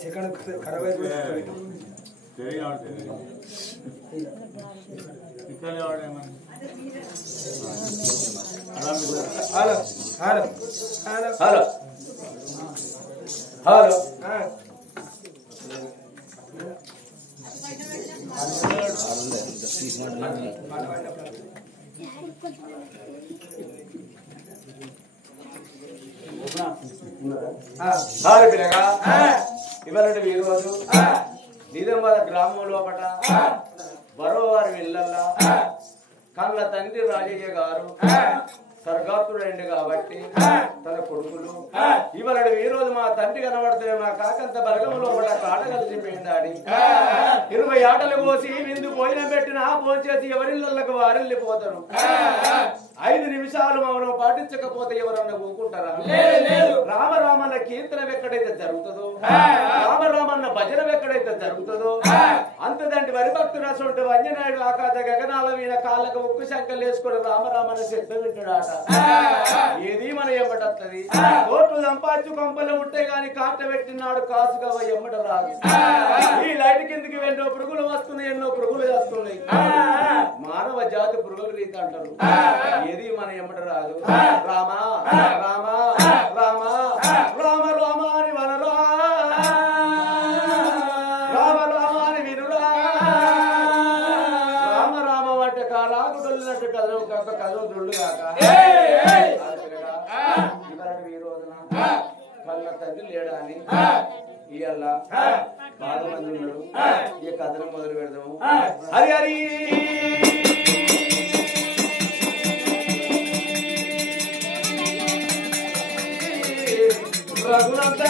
Second खराब है तेरी और तेरी निकल और है मन hello hello hello hello hello हां పిల్లగా ఇవాళ వీరు రోజు నిజామాబాద్ గ్రామం లోపట బరోవారి వెళ్ళల్లా కళ్ళ తండ్రి రాజయ్య గారు స్వర్గాతుడైండు కాబట్టి తన కొడుకులు ఇవాళ ఈ రోజు మా తండ్రి కనబడితే మా కాకంత బలగం లోపల ఆట కలిసిపోయిందాడి 20 ఆటలు కోసి విందు పోయిన పెట్టిన భోంచేసి ఎవరిళ్ళకు వారెళ్ళిపోతారు 5 నిమిషాలు మౌనం పాటించకపోతే ఎవరన్నా ఊరుకుంటారా? రామరామన్న కీర్తన ఎక్కడైతే జరుగుతుందో రామరామన్న భజన ఎక్కడైతే జరుగుతుందో అంతదండి వరి భక్తుడు అసలు వంజనాయుడు ఆకాశ గగనాల మీద కాళ్ళకు ఉక్కు శంకలు వేసుకుని రామరామన్న శబ్దం వింటాడాట. ఏది మన ఎమ్మటత్తది కోట్లు సంపాదించు కొంపలు ఉంటే గాని కాట పెట్టినాడు కాసుగా ఎమ్మట రాదు. ఈ లైట్ కిందికి ఎన్నో పురుగులు వస్తున్నాయి, ఎన్నో పురుగులు వస్తున్నాయి. మానవ జాతి పురుగులు రీతి అంటారు. ఏది మన ఎమ్మట రాదు. రామ రామ రామ రామ రామ అని వనరా, రామ రామ అని వినురా. రామ రామ అంటే కాలాకు డొల్లినట్టు కదవు కాక కదవు దొల్లు కాక ఈ రోజున కళ్ళ తల్లి లేడా అని ఇవాళ బాగా మంది ఉన్నాడు. ఈ కథను మొదలు పెడదాము. హరి హరి రఘునంద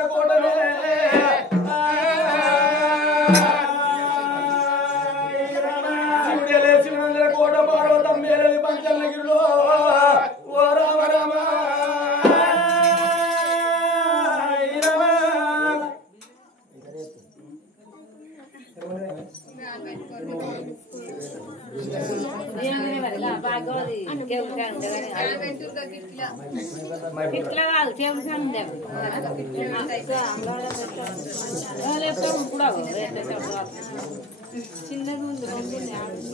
మందల కోటనే శివుడేలేసినందల కోట పార్వతం మేలలి పంచన్నగిరిలో ఓ రామ రామ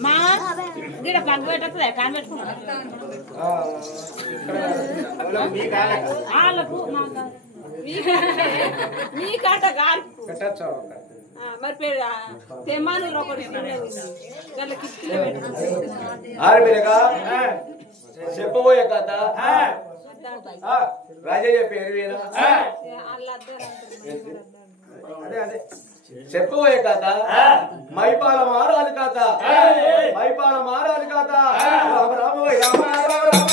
మా గిడ ప్లగ్ పెట్టదు కాన్ పెట్టుకున్నా వాళ్ళకు మీ కాట కాదు మరి తెమ్మాను చెప్పబోయే కథ రాజయ్య పేరు మీద చెప్పబోయే కథ మైపాల మారాలి కథ మైపాల మారాలి కథ రామ రామ రామ రామ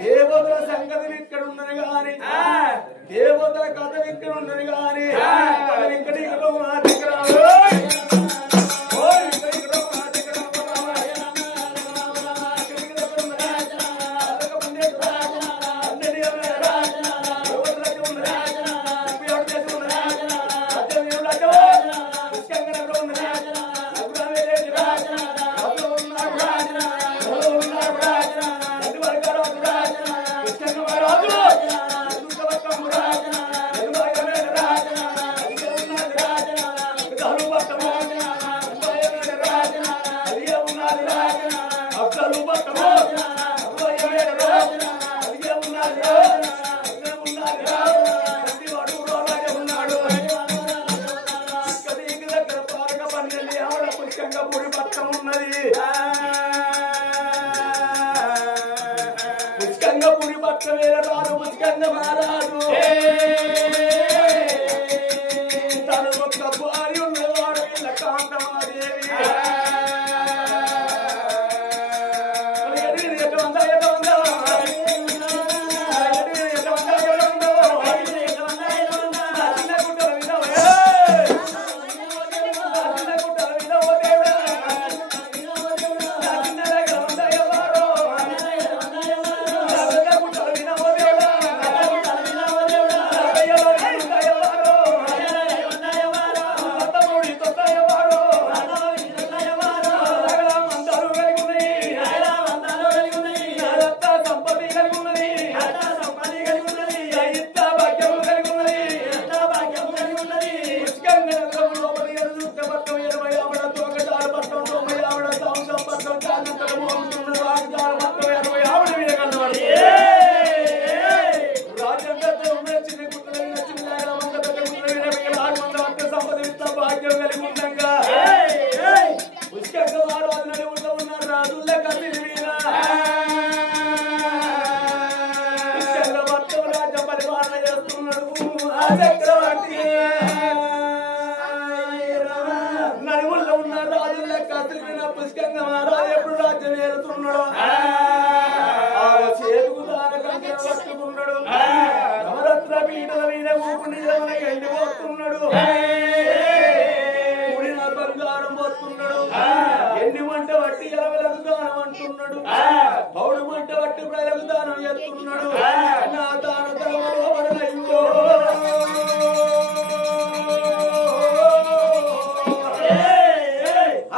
దేవతల సంగతి ఇక్కడ ఉన్నది గాని దేవతల కథ ఇక్కడ ఉన్నది గాని ఇక్కడ రాజు చక్రవర్తి నడుముల్లో ఉన్న రాజుల కత్తిరిగిన పుష్కంగా మహారాజు ఎప్పుడు రాజ్యం ఏలుతున్నాడు చేతుకు దానకంగా పట్టుకున్నాడు నవరత్న పీఠల మీద ఊపిడి ఎండిపోతున్నాడు కూడిన బంగారం పోతున్నాడు ఎన్ని మంట వట్టి ఎలవలకు దానం అంటున్నాడు పౌడు మంట వట్టి ప్రజలకు దానం చేస్తున్నాడు నా దాన తలవలో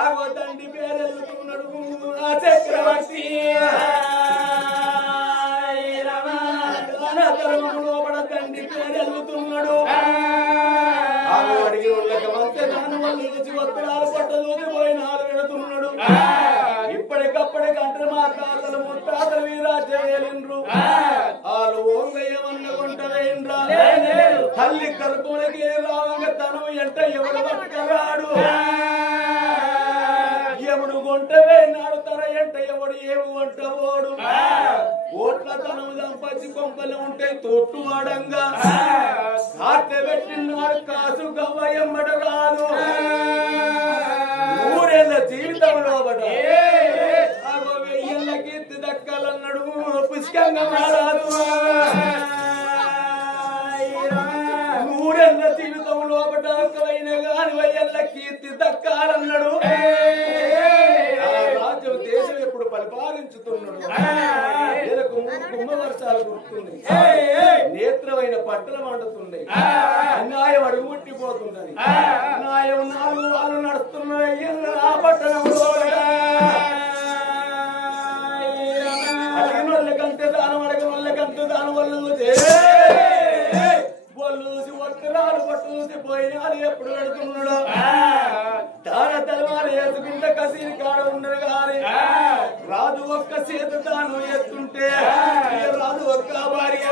ఆగో తండ్రి పేరెళ్తున్నాడు ఆ చక్రవర్తి లోపల తండ్రి పేరెళ్తున్నాడు అడిగి వాళ్ళకి మధ్య దానం వల్ల రుచి వస్త్రాలు పట్టదూసి పోయినాలు పెడుతున్నాడు ఇప్పటికప్పటికంటే మా తాతలు ముత్తాతలు వీరాజ్యం ఏలిండ్రు వాళ్ళు ఓంగయ్యమన్నగుంటలేండ్రా తల్లి కరుపులకి రావంగ తనం ఎంట ఎవడు పట్టుకరాడు ఎవడు గుంట వేనాడు తన ఎంట ఎవడు ఏమి వంట ఓడు ఓట్ల తనం సంపచ్చి కొంపలు ఉంటే తొట్టు వాడంగా సాధ్య పెట్టినాడు కాసు గవ్వయమ్మడ రాదు ఊరేళ్ళ జీవితంలో వెయ్యేళ్ళ కీర్తి దక్కాలన్నాడు పుష్కంగా మారాదు నూరేళ్ళ జీవితంలో ఒకటైన గాని వెయ్యేళ్ళ కీర్తి దక్కాలన్నాడు రాజ్యం దేశం ఎప్పుడు పరిపాలించుతున్నాడు కుంభవర్షాలు గుర్తుంది నేత్రమైన పట్టలు మండుతున్నాయి అన్యాయం అడుగు ముట్టిపోతున్నది అన్యాయం నాలుగు వాళ్ళు నడుస్తున్నాయి ఆ పట్టణంలో అడిగిన వాళ్ళకంటే దానం అడగిన వాళ్ళకంటే దానం వల్ల వాళ్ళు చూసి ఒక్కరాలు పట్టు చూసి పోయినాలు ఎప్పుడు పెడుతున్నాడు దాన తలవారు వేసుకుంటే కసీని కాడ ఉండరు కానీ రాజు ఒక్క చేత దానం ఎత్తుంటే రాజు ఒక్క భార్య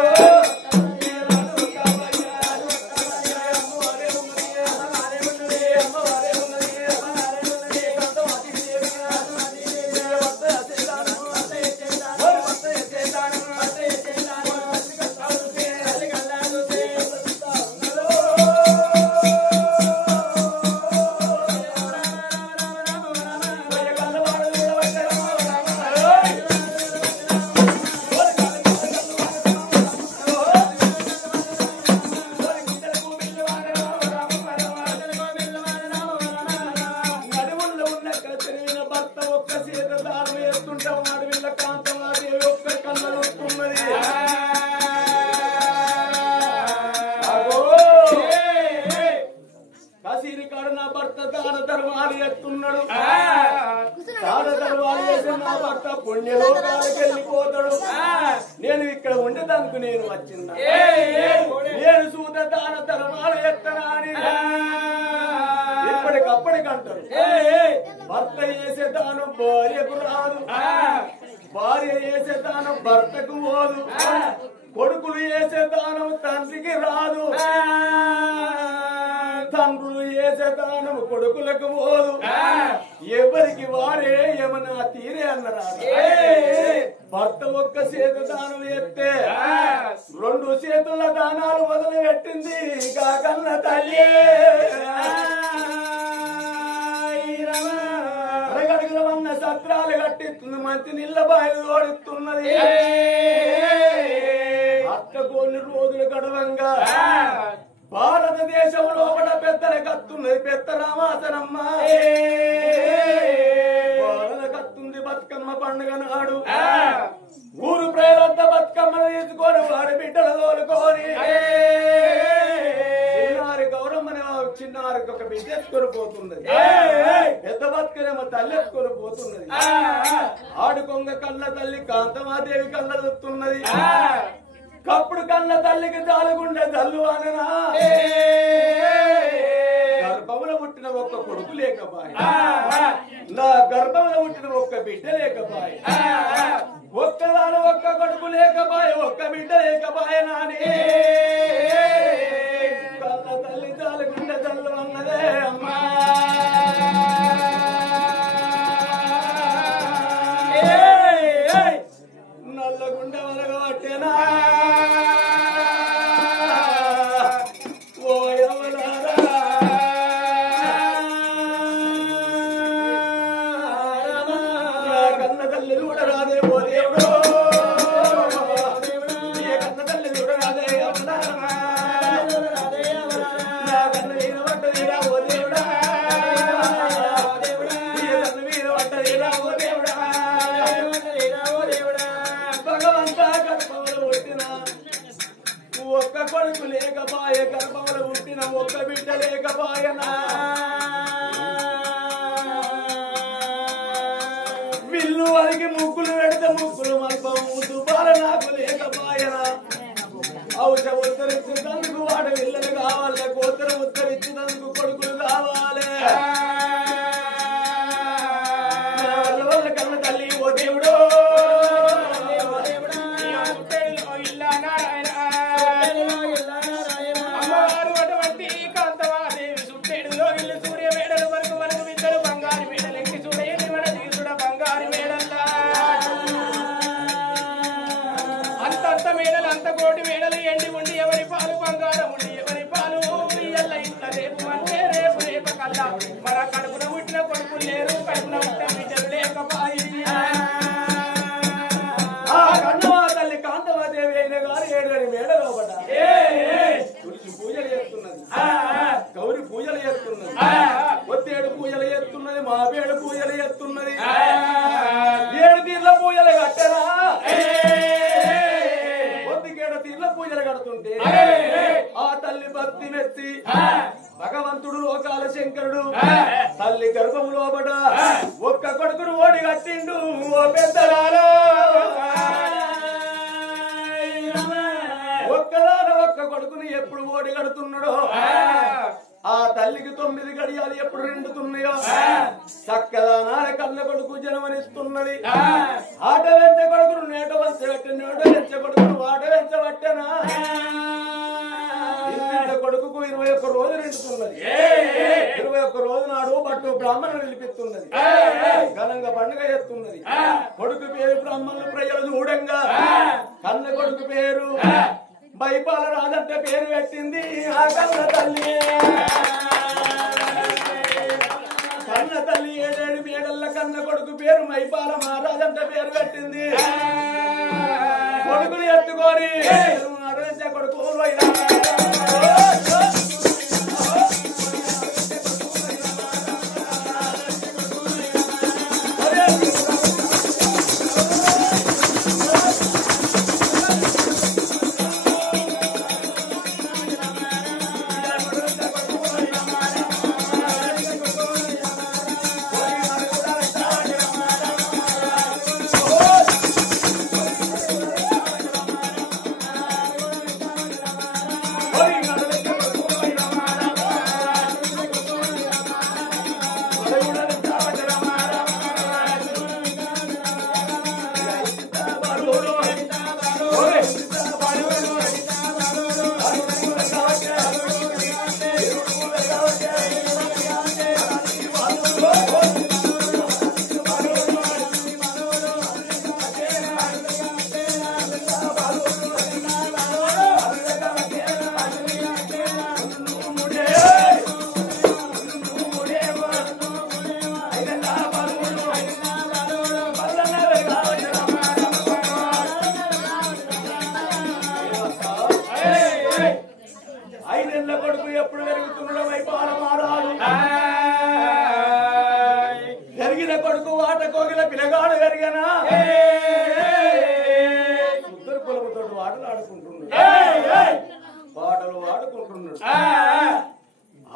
నేను ఇక్కడ ఉండేందుకు నేను వచ్చిందా నేను సూత దాన ధర్మాలు ఎత్తనాని ఇప్పటికప్పటికంటారు భర్త చేసే దానం భార్యకు రాదు భార్య చేసే దానం భర్తకు పోదు కొడుకులు చేసే దానం తండ్రికి రాదు తండ్రులు చేసే దానం కొడుకులకు పోదు ఎవరికి వారే ఏమన్నా తీరే అన్నరా భర్త ఒక్క చేతు దానం ఎత్తే రెండు చేతుల దానాలు మొదలు పెట్టింది కాకన్న తల్లి అరగడుగుల వన్న సత్రాలు కట్టిస్తుంది మంచి నీళ్ళ బాయిలు ఓడిస్తున్నది అక్క కొన్ని రోజులు గడవంగా భారతదేశం లోపల పెద్దల కత్తున్నది పెద్ద రామాసనమ్మ కత్తుంది బతుకమ్మ పండుగ నాడు ఊరు ప్రజలంతా బతుకమ్మను తీసుకొని వాడి బిడ్డలు తోలుకొని చిన్నారి గౌరమ్మని చిన్నారికి ఒక బిడ్డ ఎత్తుకొని పోతున్నది పెద్ద బతుకనేమో తల్లి ఎత్తుకొని పోతున్నది ఆడుకొంగ కళ్ళ తల్లి కాంతమాదేవి కళ్ళ చూస్తున్నది కప్పుడు కన్న తల్లికి జాలుగుండె జల్లు అననా గర్భములో పుట్టిన ఒక్క కొడుకు లేకపాయ నా గర్భములో పుట్టిన ఒక్క బిడ్డ లేకపాయ ఒక్కదాని ఒక్క కొడుకు లేకపాయ ఒక్క బిడ్డ లేకపాయ నాని కన్న తల్లి జాలుగుండె జల్లు అన్నదే అమ్మా నల్లగుండె వరగబట్టేనా కొడుకు లేకపాయ గర్భములు పుట్టిన ఒక్క బిడ్డ లేకపాయనా విల్లు వారికి ముక్కులు పెడితే ముక్కులు మల్పము దుబాల నాకు లేకపాయనా ఔష ఉత్తరించినందుకు వాడ విల్లలు కావాలి గోత్రం ఉత్తరించినందుకు కొడుకులు కావాలి వల్ల కన్న తల్లి ఓ దేవుడు అమ్మవారు అటువంటి కాంతవాదేవి సుట్టేడులో ఇల్లు సూర్య మేడలు వరకు వరకు ఇద్దరు బంగారు మేడలు ఎక్కి చూడేది మన తీసుడ బంగారు మేడల్లా అంత మేడలు అంత కోటి మేడలు ఎండి ఉండి ఎవరి పాలు బంగారం ఉండి ఎవరి పాలు ఇయ్యల్ల ఇంట్లో రేపు అంటే రేపు రేపు కల్లా మన కడుపున పుట్టిన కొడుకులు లేరు కడుపున పుట్టిన బిడ్డలు లేకపాయి కన్నవా తల్లి కాంతవాదేవి అయిన గారు 7 మేడలు లోపట తులసి పూజలు చేస్తున్నది గౌరి పూజలు చేస్తున్నది ఒత్తేడు పూజలు చేస్తున్నది మాపేడు పూజలు చేస్తున్నది 7 తీర్ల పూజలు కట్టరా ఒత్తికేడు తీర్ల పూజలు కడుతుంటే ఆ తల్లి భక్తి మెచ్చి భగవంతుడు లోకాల శంకరుడు తల్లి గర్భము లోపట ఒక్క కొడుకును ఓడి కట్టిండు ఓ పెద్దలాలో ఒక్కలాన ఒక్క కొడుకుని ఎప్పుడు ఓడి కడుతున్నాడో ఆ తల్లికి 9 గడియాలు ఎప్పుడు రెండుతున్నాయో చక్కదానాల కన్న కొడుకు జన్మనిస్తున్నది ఆట వెంచ కొడుకును నేట వంచ పెట్టిన నేట వెంచ కొడుకును వాట వెంచ పట్టనా కొడుకు 21 రోజు రెండుతున్నది 21 రోజు నాడు బట్టు బ్రాహ్మణులు పిలిపిస్తున్నది ఘనంగా పండుగ చేస్తున్నది కొడుకు పేరు బ్రాహ్మణులు ప్రజలు చూడంగా కన్న కొడుకు పేరు బైపాల రాజంటే పేరు పెట్టింది ఆ కన్న తల్లి కన్న తల్లి 7 మేడల్ల కన్న కొడుకు పేరు మైపాల మహారాజంటే పేరు పెట్టింది కొడుకుని ఎత్తుకొని అడవించే కొడుకు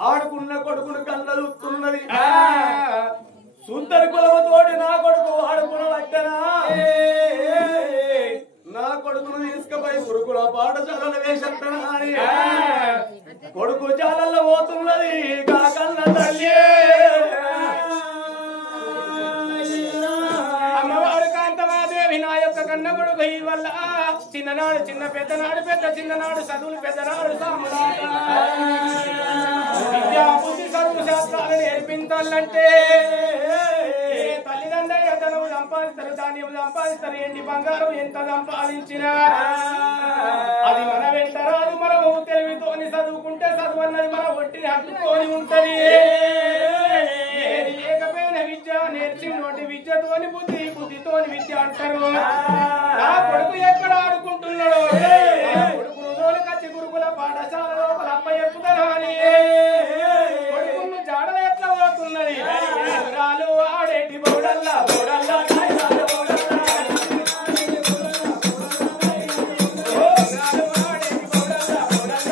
ఆడుకున్న కొడుకును కళ్ళలుతున్నది సుందరి కులమతోటి నా కొడుకు ఆడుకున్న పట్టనా నా కొడుకును తీసుకుపోయి గురుకుల పాఠశాలలు వేసత్తనా అని కొడుకు జాలల్లో పోతున్నది కాకన్న తల్లి అమ్మవారు కాంతమాదేవి నా యొక్క కన్న కొడుకు ఈ వల్ల చిన్ననాడు చిన్న పెద్దనాడు పెద్ద చిన్ననాడు చదువులు పెద్దనాడు విద్యా బుద్ధి చదువు శాస్త్రాలు నేర్పించాలంటే తల్లిదండ్రులు ఎంతను సంపాదిస్తారు ధాన్యం సంపాదిస్తారు ఎండి బంగారం ఎంత సంపాదించినా అది మన వెంట రాదు మనం తెలివితోని చదువుకుంటే చదువు అన్నది మన ఒంటిని హత్తుకొని ఉంటది లేకపోయిన విద్య నేర్చినటువంటి విద్యతోని బుద్ధి బుద్ధితోని విద్య అంటారు నా కొడుకు ఎక్కడ ఆడుకుంటున్నాడు కొడుకును తోలుకొచ్చి గురుకుల పాఠశాల లోపల అప్ప చెప్పుతాను అని కొడుకును జాడలు ఎట్లా పోతున్నది రాలు ఆడేటి బోడల్లా బోడల్లా రాలు ఆడేటి బోడల్లా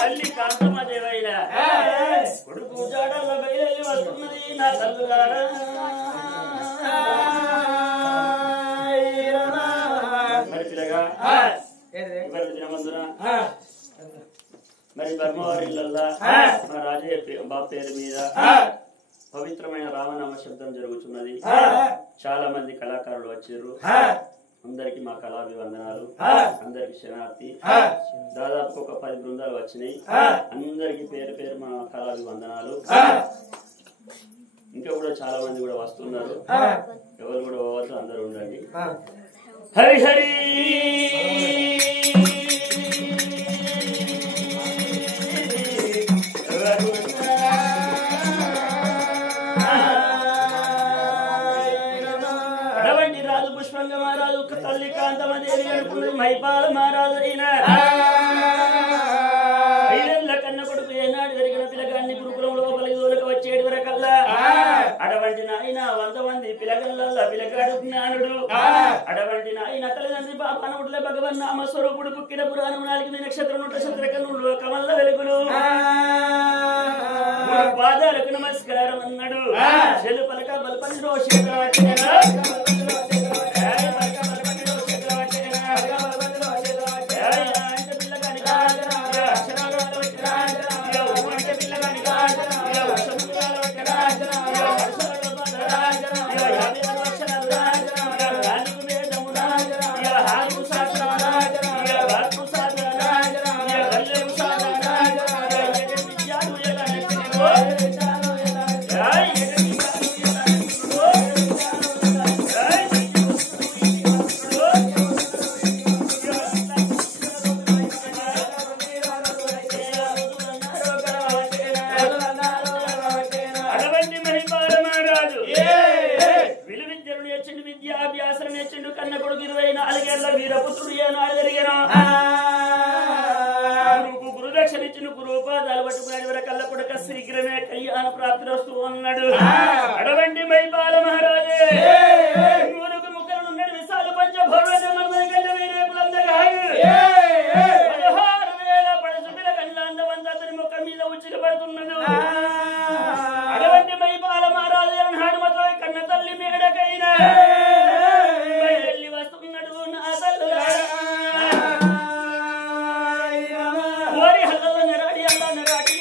తల్లి కాంతమదేవైన కొడుకు జాడల బయలు వస్తున్నది నా తల్లులారా మరి పిల్లగా ఇవాళ దినమందున మరి బర్మవారి ఇళ్ళల్లా మా రాజయ్య బాబు పేరు మీద పవిత్రమైన రామనామ శబ్దం జరుగుతున్నది. చాలా మంది కళాకారులు వచ్చారు. అందరికి మా కళాభివందనాలు. అందరికి శనార్థి. దాదాపు ఒక 10 బృందాలు వచ్చినాయి. అందరికి పేరు పేరు మా కళాభివందనాలు. ఇంకా కూడా చాలా మంది కూడా వస్తున్నారు. ఎవరు కూడా పోవచ్చు, అందరూ ఉండండి. హరి హరి మహారాజు తల్లి కాంతమదేవి అనుకున్నది మైపాల మహారాజు అయిన 5 ఏళ్ల కన్న కొడుకు ఏనాడు జరిగిన పిల్లగాన్ని గురుకులం లోపలికి దూరకు వచ్చేటి వరకల్లా అటువంటి నాయన 100 మంది పిల్లగల్లల్లా పిల్లగాడు జ్ఞానుడు. అటువంటి నాయన తల్లిదండ్రి పాపనవుడులే భగవన్ నామ స్వరూపుడు పుక్కిన పురాణం 4 నక్షత్రం నక్షత్రకన్నుడు కమల్ల వెలుగులు పాదాలకు నమస్కారం అన్నాడు. చెల్లు పలక బలపండి విద్యాభ్యాసం నేర్చిండు. కన్న కొడుకు 24 ఏళ్ల వీరపుత్రుడు ఏనాడు జరిగాను. గురుదక్షిణ ఇచ్చిన గురుపాదాలు పట్టుకునే వరకల్లా కొడుక శీఘ్రమే కళ్యాణ ప్రాప్తి వస్తూ ఉన్నాడు. అటువంటి మైపాల మహారాజే ఊరుకు ముక్కలు నుండి విశాలు పంచభౌరులందగా 16,000 పడుచు పిల్లకంతా అతని ముఖం మీద ఉచ్చిక పడుతున్నది. అటువంటి మైపాల మహారాజు అన్నాడు మాత్రం కన్న తల్లి మేడకైనా వెళ్ళి వస్తున్నాడు. నా తల్లి హల్లలో నెరాడి అల్లా నెరాడి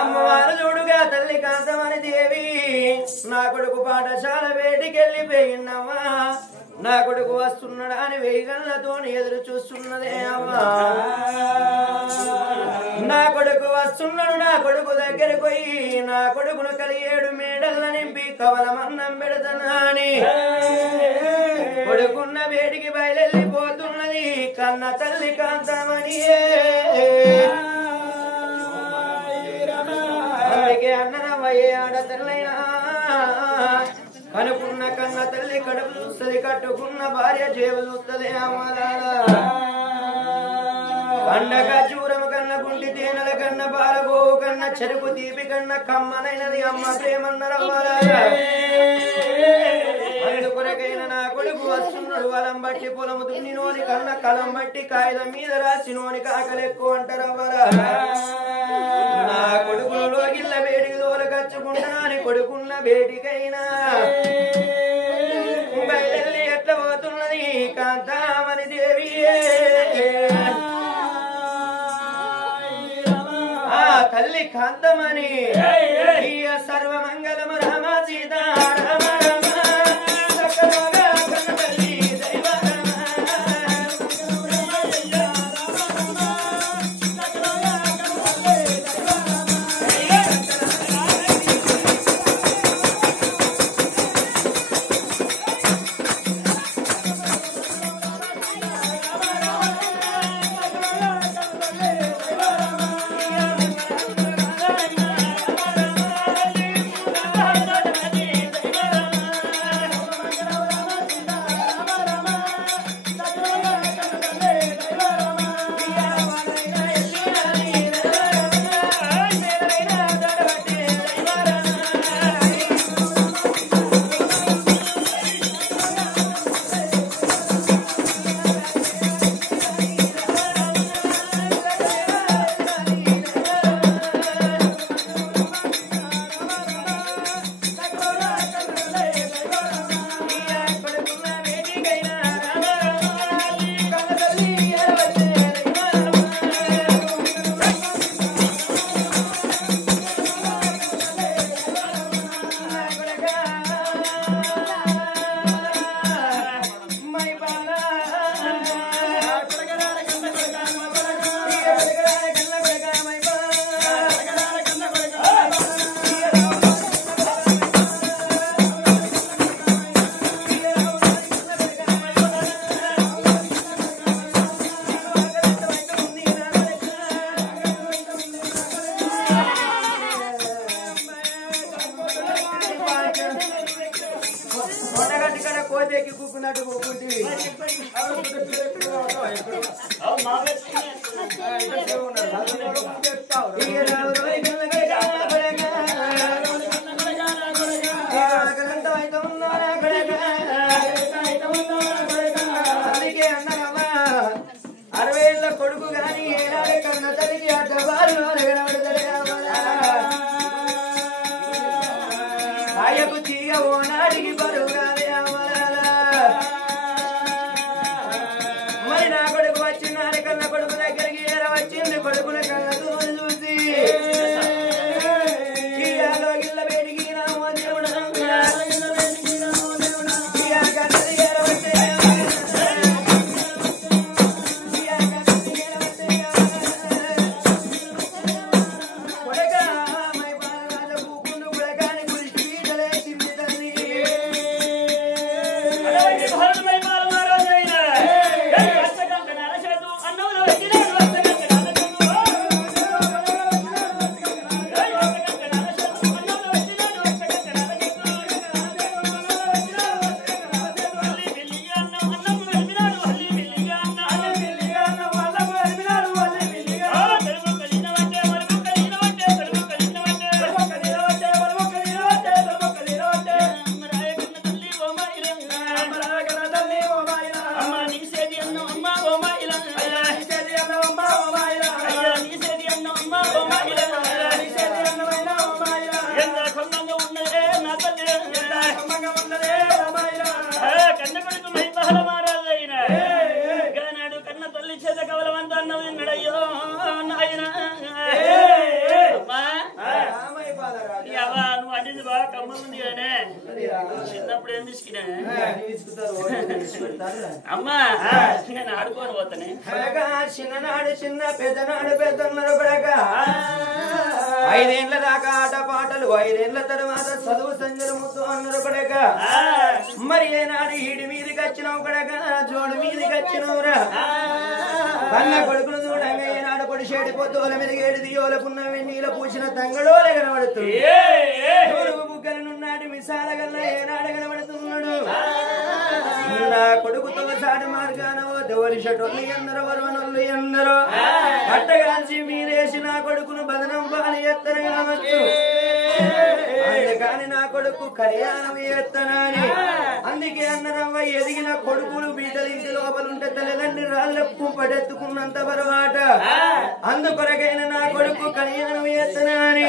అమ్మవారు చూడుగా తల్లి కాంతమని దేవి నా కొడుకు పాఠశాల వేడికెళ్ళిపోయినమ్మా. నా కొడుకు వస్తున్నాడా అని 1000 గంటలతో ఎదురు చూస్తున్నదే అమ్మా. నా కొడుకు వస్తున్నాడు. నా కొడుకు దగ్గరకు పోయి నా కొడుకును 7 మేడల నింపి కవలమన్నం పెడతానా అని కొడుకున్న వేడికి బయలుపోతున్నది కన్న తల్లి కాంతమని. అందుకే అన్ననమ్మయ్యే ఆడతల్లైనా చూస్తది కట్టుకున్న భార్య జేబు చూస్తది కండ ఖర్జూరము కన్న గుంటి తేనెల కన్న బాలగోవు కన్న చెరుకు తీపి కన్న కమ్మనైనది అమ్మ ప్రేమన్నరవ్వాలా అందుకొరకైన నా కొడుకు వస్తున్నాడు వలం బట్టి పొలము దున్నినోని కన్న కలం బట్టి కాగితం మీద రాసినోని కాకలెక్కువ అంటారవ్వరా నా కొడుకులో గిల్ల వేడికి దోలకచ్చుకుంటానని కొడుకున్న వేడికైనా బయలెల్లి ఎట్లా పోతున్నది కాంతామణి దేవి ఆ తల్లి కాంతమణి సర్వమంగళము రామ సీతా రామ రామ సకలగా కన్నతల్లి దైవ కోటేకి కూకున్నట్టు కూకుంటివి అందుకే అన్నారమ్మా 60 ఏళ్ళ కొడుకు గాని ఏనాడే కన్న తల్లికి అడ్డవారు ఆయకు తీయ ఓనాడికి బరువుగా మరి నా కొడుకు వచ్చినాడు కన్న కొడుకు దగ్గరికి వచ్చింది కొడుకుల కన్న చూసి ఇయాలో గిల్ల వేడికి నామో దేవుడు చిన్నప్పుడు ఏం తీసుకున్నా అమ్మా నేను ఆడుకోని పోతానే చిన్ననాడు చిన్న పెద్దనాడు పెద్దన్నారు పడక 5 ఏళ్ల దాకా ఆట పాటలు 5 ఏళ్ల తర్వాత చదువు సంజలు ముద్దు అన్నారు పడక మరి ఏనాడు ఈడి మీదకి వచ్చినావు పడక జోడు మీదకి వచ్చినవురా కన్న కొడుకును చూడంగా ఏనాడు పొడి షేడి పొద్దుల మీద ఏడు దియోలకున్న వెన్నీల పూసిన తంగడోలే కనబడుతుంది బుగ్గలనున్నాడు మిసాల గల్ల ఏనాడు కనబడుతున్నాడు ఆట మార్గాన ఎవరి షటోళ్ళు ఎందరో వరవనోళ్ళు ఎందరో అట్టగాల్చి మీరేసి నా కొడుకును బదనం పాలి ఎత్తరు కావచ్చు అందుకని నా కొడుకు కళ్యాణం ఎత్తనని అందుకే అన్నరవ్వ ఎదిగిన కొడుకులు బిడ్డలు ఇంటి లోపలుంటే తల్లిదండ్రి రాళ్ళకు పడెత్తుకున్నంత బరమాట అందుకొరకైన నా కొడుకు కళ్యాణం ఎత్తనని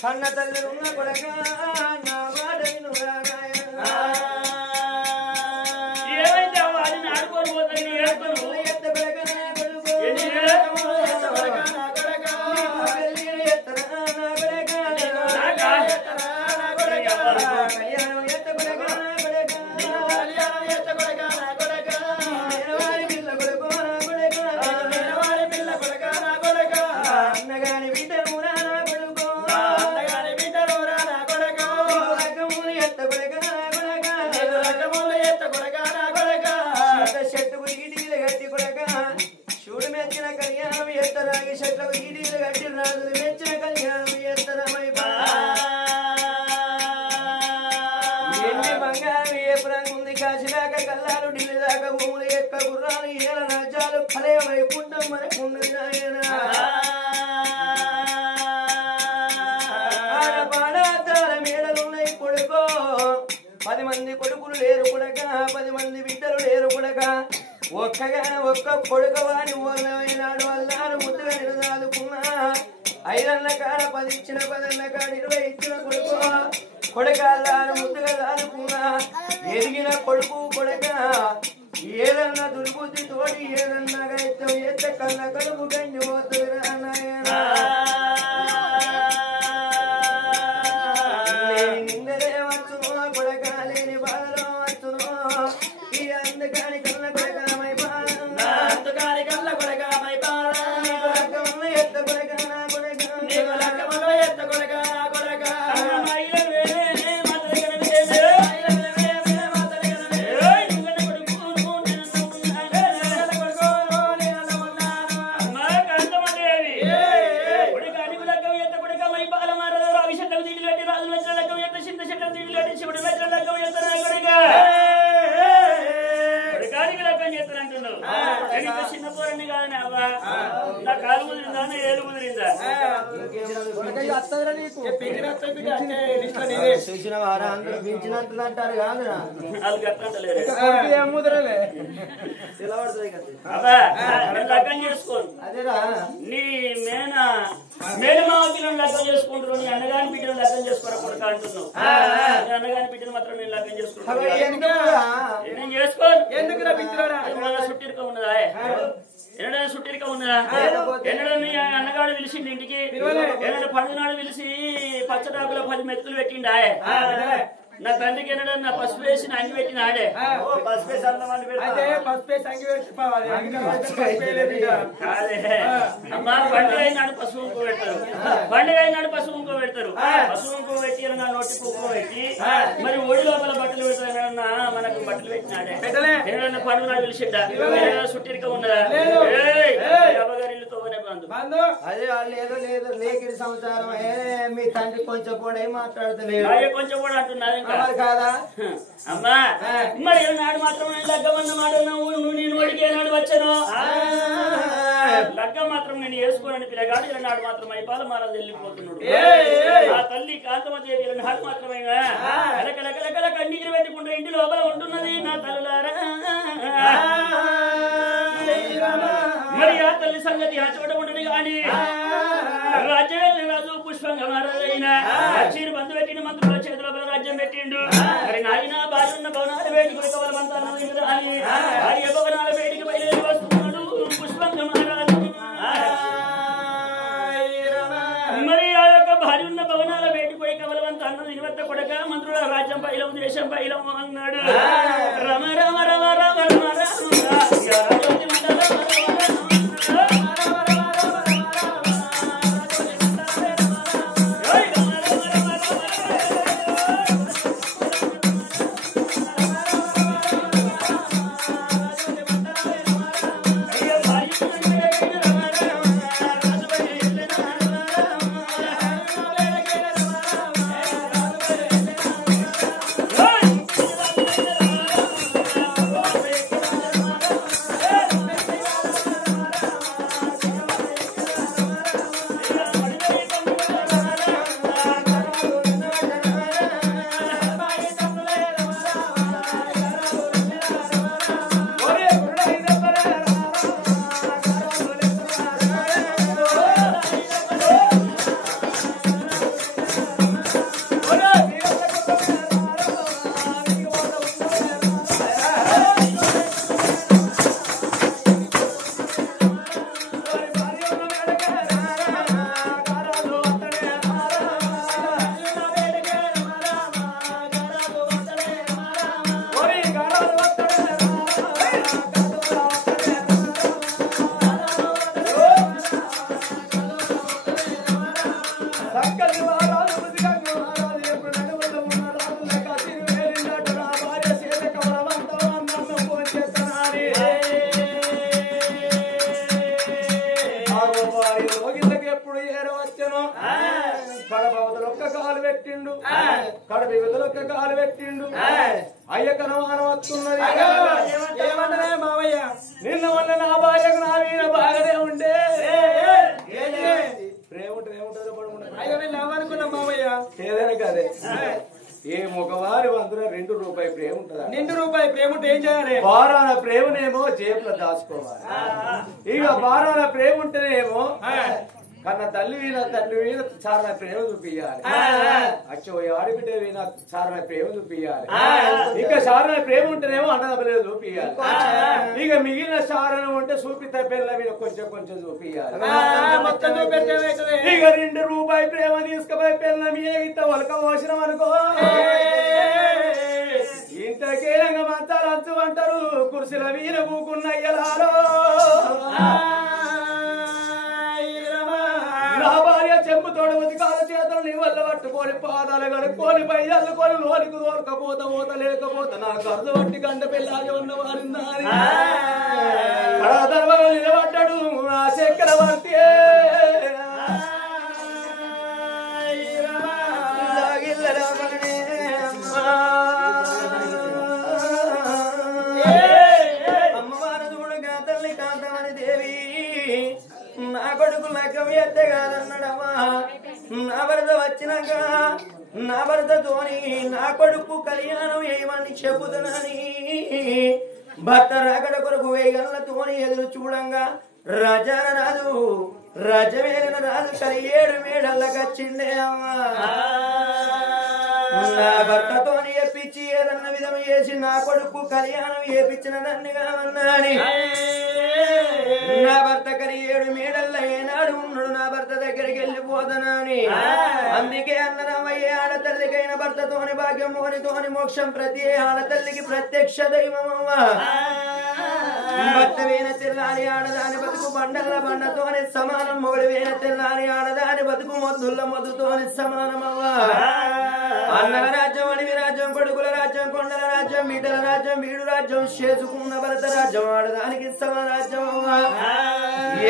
కన్న తల్లి ఉన్న కొడక నా మాట ఏమైతే వాడిని ఆడుకొని పోతాను కల్లాలు ఢిల్లీ దాకా భూములు ఎక్క గుర్రాలు ఏల రాజ్యాలు ఫలే వైకుంఠం మనకుంది ఆడపాడాల మేడలున్నాయి కొడుకో 10 మంది కొడుకులు లేరు కొడక 10 మంది బిడ్డలు లేరు కొడక ఒక్క కొడుక వాని ఓనాడు అల్లారు ముద్దుగా నిలదాదుకున్నా 5 అన్న కాడ 10 ఇచ్చిన 10 అన్న కాడ 20 ఇచ్చిన కొడుకు కొడుక అల్లారు ముద్దుగా దాదుకున్నా ఎదిగిన కొడుకు కొడక ఏదన్నా దుర్బుద్ధి తోడి ఏదన్నా గైత్యం ఎత్త కన్న కడుపు గండి పోతుంది నిందలే వచ్చును కొడక లేని బాధలో వచ్చును ఈ అందుకని కన్న కొడక మై అందుకని కన్న కొడక మై ఎత్త కొడక నా కొడక ఎత్త కొడక నా కొడక చిన్న పోరండి కాదని అవ్వా నా కాలు కుదిరిందా ఏలు కుదిరిందా చూసిన వారా అందరూ పెంచినట్టు అంటారు కాదు వాళ్ళు గట్టలేరు లగ్గం చేసుకోండి అదేరా నీ మేనమావ పిల్లలు లగ్గం చేసుకుంటారు నీ అన్నగాని బిడ్డను లగ్గం చేసుకోరా కొడుక అంటున్నావు అన్నగాని బిడ్డను మాత్రం నేను లగ్గం చేసుకుంటాను నేను చేసుకోను ఎందుకు సుట్టిరిక ఉన్నదా ఎన్నడైనా సుట్టిరిక ఉన్నదా ఎన్నడని అన్నగాడు పిలిచింది ఇంటికి ఎన్నడ పండుగ నాడు పిలిచి పచ్చడాకులో 10 మెతుకులు పెట్టిండు నా తండ్రికి ఎన్నడన్నా పసుపు వేసి అంగి పెట్టిన ఆడే అమ్మా పండుగ అయినాడు పసుపు కుంకుమ పెడతారు పండుగ అయినాడు పసుపు కుంకుమ పెడతారు పసుపు కుంకుమ పెట్టి నా నోటి కుంకుమ పెట్టి మరి ఒడి లోపల బట్టలు పెడతారన్నా మనకు బట్టలు పెట్టినాడే ఎన్నడన్నా పండుగ నాడు పిలిచిండా సుట్టిరిక ఉన్నదా అమ్మగారి ఇల్లు తోనే బంధు అదే వాళ్ళు ఏదో లేదు లేకిడి సంసారం మీ తండ్రి కొంచెం కూడా మాట్లాడతలేదు కొంచెం కూడా అంటున్నారు కాదా అమ్మా మరి నాడు మాత్రం నేను లగ్గమన్న మాట నువ్వు నేను ఒడికి ఏనాడు వచ్చాను లగ్గం మాత్రం నేను వేసుకోనని పిల్లగాడు నాడు మాత్రం అయిపాల మారాలు వెళ్ళిపోతున్నాడు ఆ తల్లి కాంతమదేవి నాడు మాత్రమేగా కలకలకలకల కన్నీరు పెట్టుకుంటూ ఇంటి లోపల ఉంటున్నది నా తల్లులారా మరి ఆ తల్లి సంగతి ఆ చోట ఉండదు కానీ రాజు పుష్పంగా మారాలైనా చీరు బంధు పెట్టిన మంత్రుల చేతుల రాజ్యం పెట్టిండు మరి నాయన బాలున్న భవనాల వేడికి భార్య భవనాల వేడికి బయలుదేరి వస్తున్నాడు పుష్పంగా మహారాజు మరి ఆ యొక్క భార్య ఉన్న భవనాల వేడికి పోయి కవలవంత అన్నం నిలబెట్ట కొడక మంత్రుల రాజ్యం పైలం దేశం పైలం అన్నాడు రమ రమ రమ రమ రమ నిన్న వల్ల నా భార్యకు నా వీణ బాగానే ఉండే ఏదైనా కదే ఏ మగవారి వంతున ₹2 ప్రేమ ఉంటుందా ₹2 ప్రేమ ఉంటే ఏం చేయాలి వారాల ప్రేమనేమో జేబులో దాచుకోవాలి ఇక వారాల ప్రేమ ఉంటేనేమో కన్నా తల్లి వీణ తండ్రి వీణ చారణ ప్రేమ చూపియాలి అచ్చో ఆడిబిడ్డ వీణ చారణ ప్రేమ చూపియాలి ఇక చారణ ప్రేమ ఉంటేనేమో అన్నదమ్ములు చూపియాలి ఇక మిగిలిన చారణ ఉంటే చూపితే పిల్ల మీద కొంచెం కొంచెం చూపియాలి ఇక ₹2 ప్రేమ తీసుకుపోయి పిల్ల మీద ఇంత వలక పోసినాం అనుకో ఇంత కీలంగా మంచాలు అంచు అంటారు కుర్చీల వీణ పూకున్న అయ్యలారో నా భార్య చెంపు తోడవది కాల చేతలు నీ వల్ల పట్టుకొని పాదాలు కడుక్కొని పై చల్లుకొని లోనికి తోలకపోత పోత లేకపోతే నా కర్దు పట్టి గంట పిల్లాగి ఉన్న వారిందా ధర్మలో నిలబడ్డాడు నా చక్రవర్తి నా కొడుకు లగ్గం ఎత్తే కాదన్నాడమ్మా నా భర్త వచ్చినాక నా భర్తతోని నా కొడుకు కళ్యాణం ఏమని చెబుతున్నాని భర్త రాకడ కొరకు 1000 గంటలతోని ఎదురు చూడంగా రాజాన రాజు రాజమేలిన రాజు 7 మేడల్లకొచ్చిండే అమ్మా నా భర్తతోని ఎప్పించి ఏదన్న విధం చేసి నా కొడుకు కళ్యాణం ఏపించిన నన్నుగా అన్నాని నా భర్త 7 మేడల్లో ఏనాడు ఉన్నాడు నా భర్త దగ్గరికి వెళ్ళిపోతానని అందుకే అన్నరమయ్యే ఆడతల్లికైన భర్తతోని భాగ్యం మోనితోని మోక్షం ప్రతి ఆడతల్లికి ప్రత్యక్ష దైవమవ్వ భర్త వీణ తెల్లాలి ఆడదాని బతుకు బండల్ల బండతోని సమానం మొగుడు వీణ తెల్లాలి ఆడదాని బతుకు మొద్దుల్ల మొద్దుతోని సమానమవ్వ అన్నల రాజ్యం అడవి రాజ్యం కొడుకుల రాజ్యం కొండల రాజ్యం మీటల రాజ్యం వీడు రాజ్యం చేసుకున్న భరత రాజ్యం ఆడదానికి సమరాజ్యం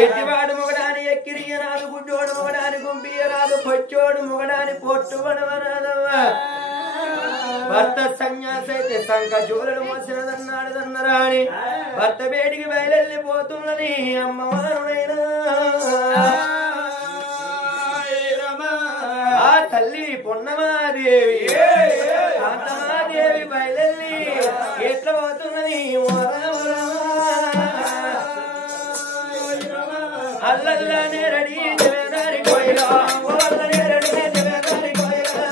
ఎట్టివాడు మొగడాని ఎక్కిరియరాదు గుడ్డోడు మొగడాని గుంపియరాదు పొచ్చోడు మొగడాని పొట్టుబడవరాదవ్వా భర్త సన్యాసి అయితే సంఖ జోలలు మోసినదన్నాడదన్నరాని భర్త వేడికి బయలెళ్ళిపోతున్నది అమ్మవారునైనా ఆ తల్లి పొన్నమాదేవి కాంతమాదేవి బయలెళ్ళి ఎట్లా పోతున్నది అల్లల్లానే రెడీ జవేదారి కోయిలా ఓల్లనే రెడీ జవేదారి కోయిలా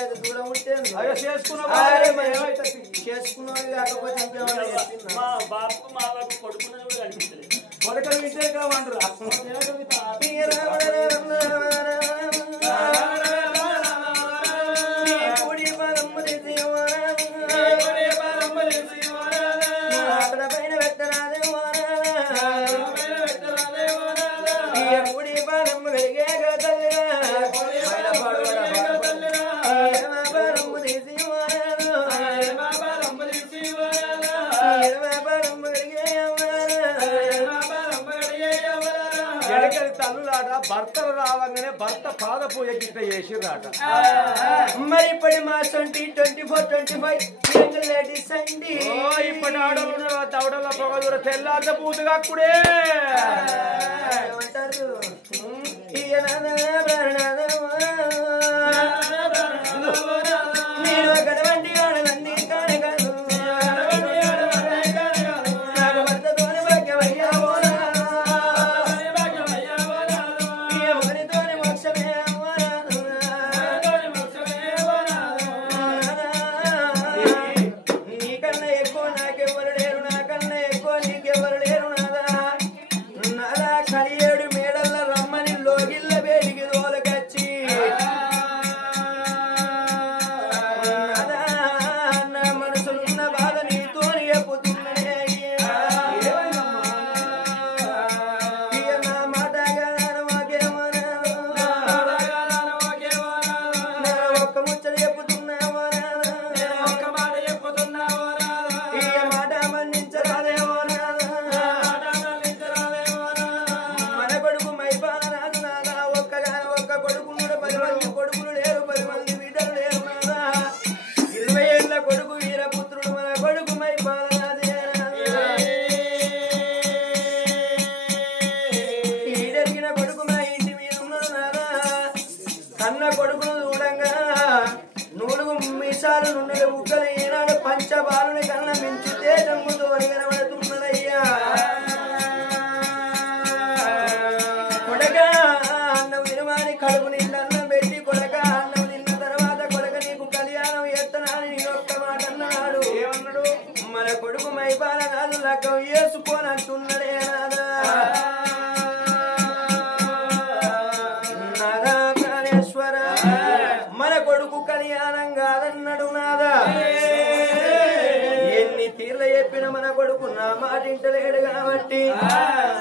అయితే దూరం ఉంటే చేసుకున్నాను కాకపోతే మా బాబుకు మా బాబు కొడుకున్నది కూడా కనిపిస్తలేదు. కొడుకులు వింటే కావంటారు భర్తలు రావంగానే భర్త పాద పూజ గిట్ట చేసిర్రాట. మరి ఇప్పటి మా 24-25 లేడీస్ అండి. ఇప్పటి ఆడలు తవడల పొగ దూర తెల్లార్త పూజగా అప్పుడే ఏమంటారు మీరు గడవండి ఆడలన్నీ కాని కాదు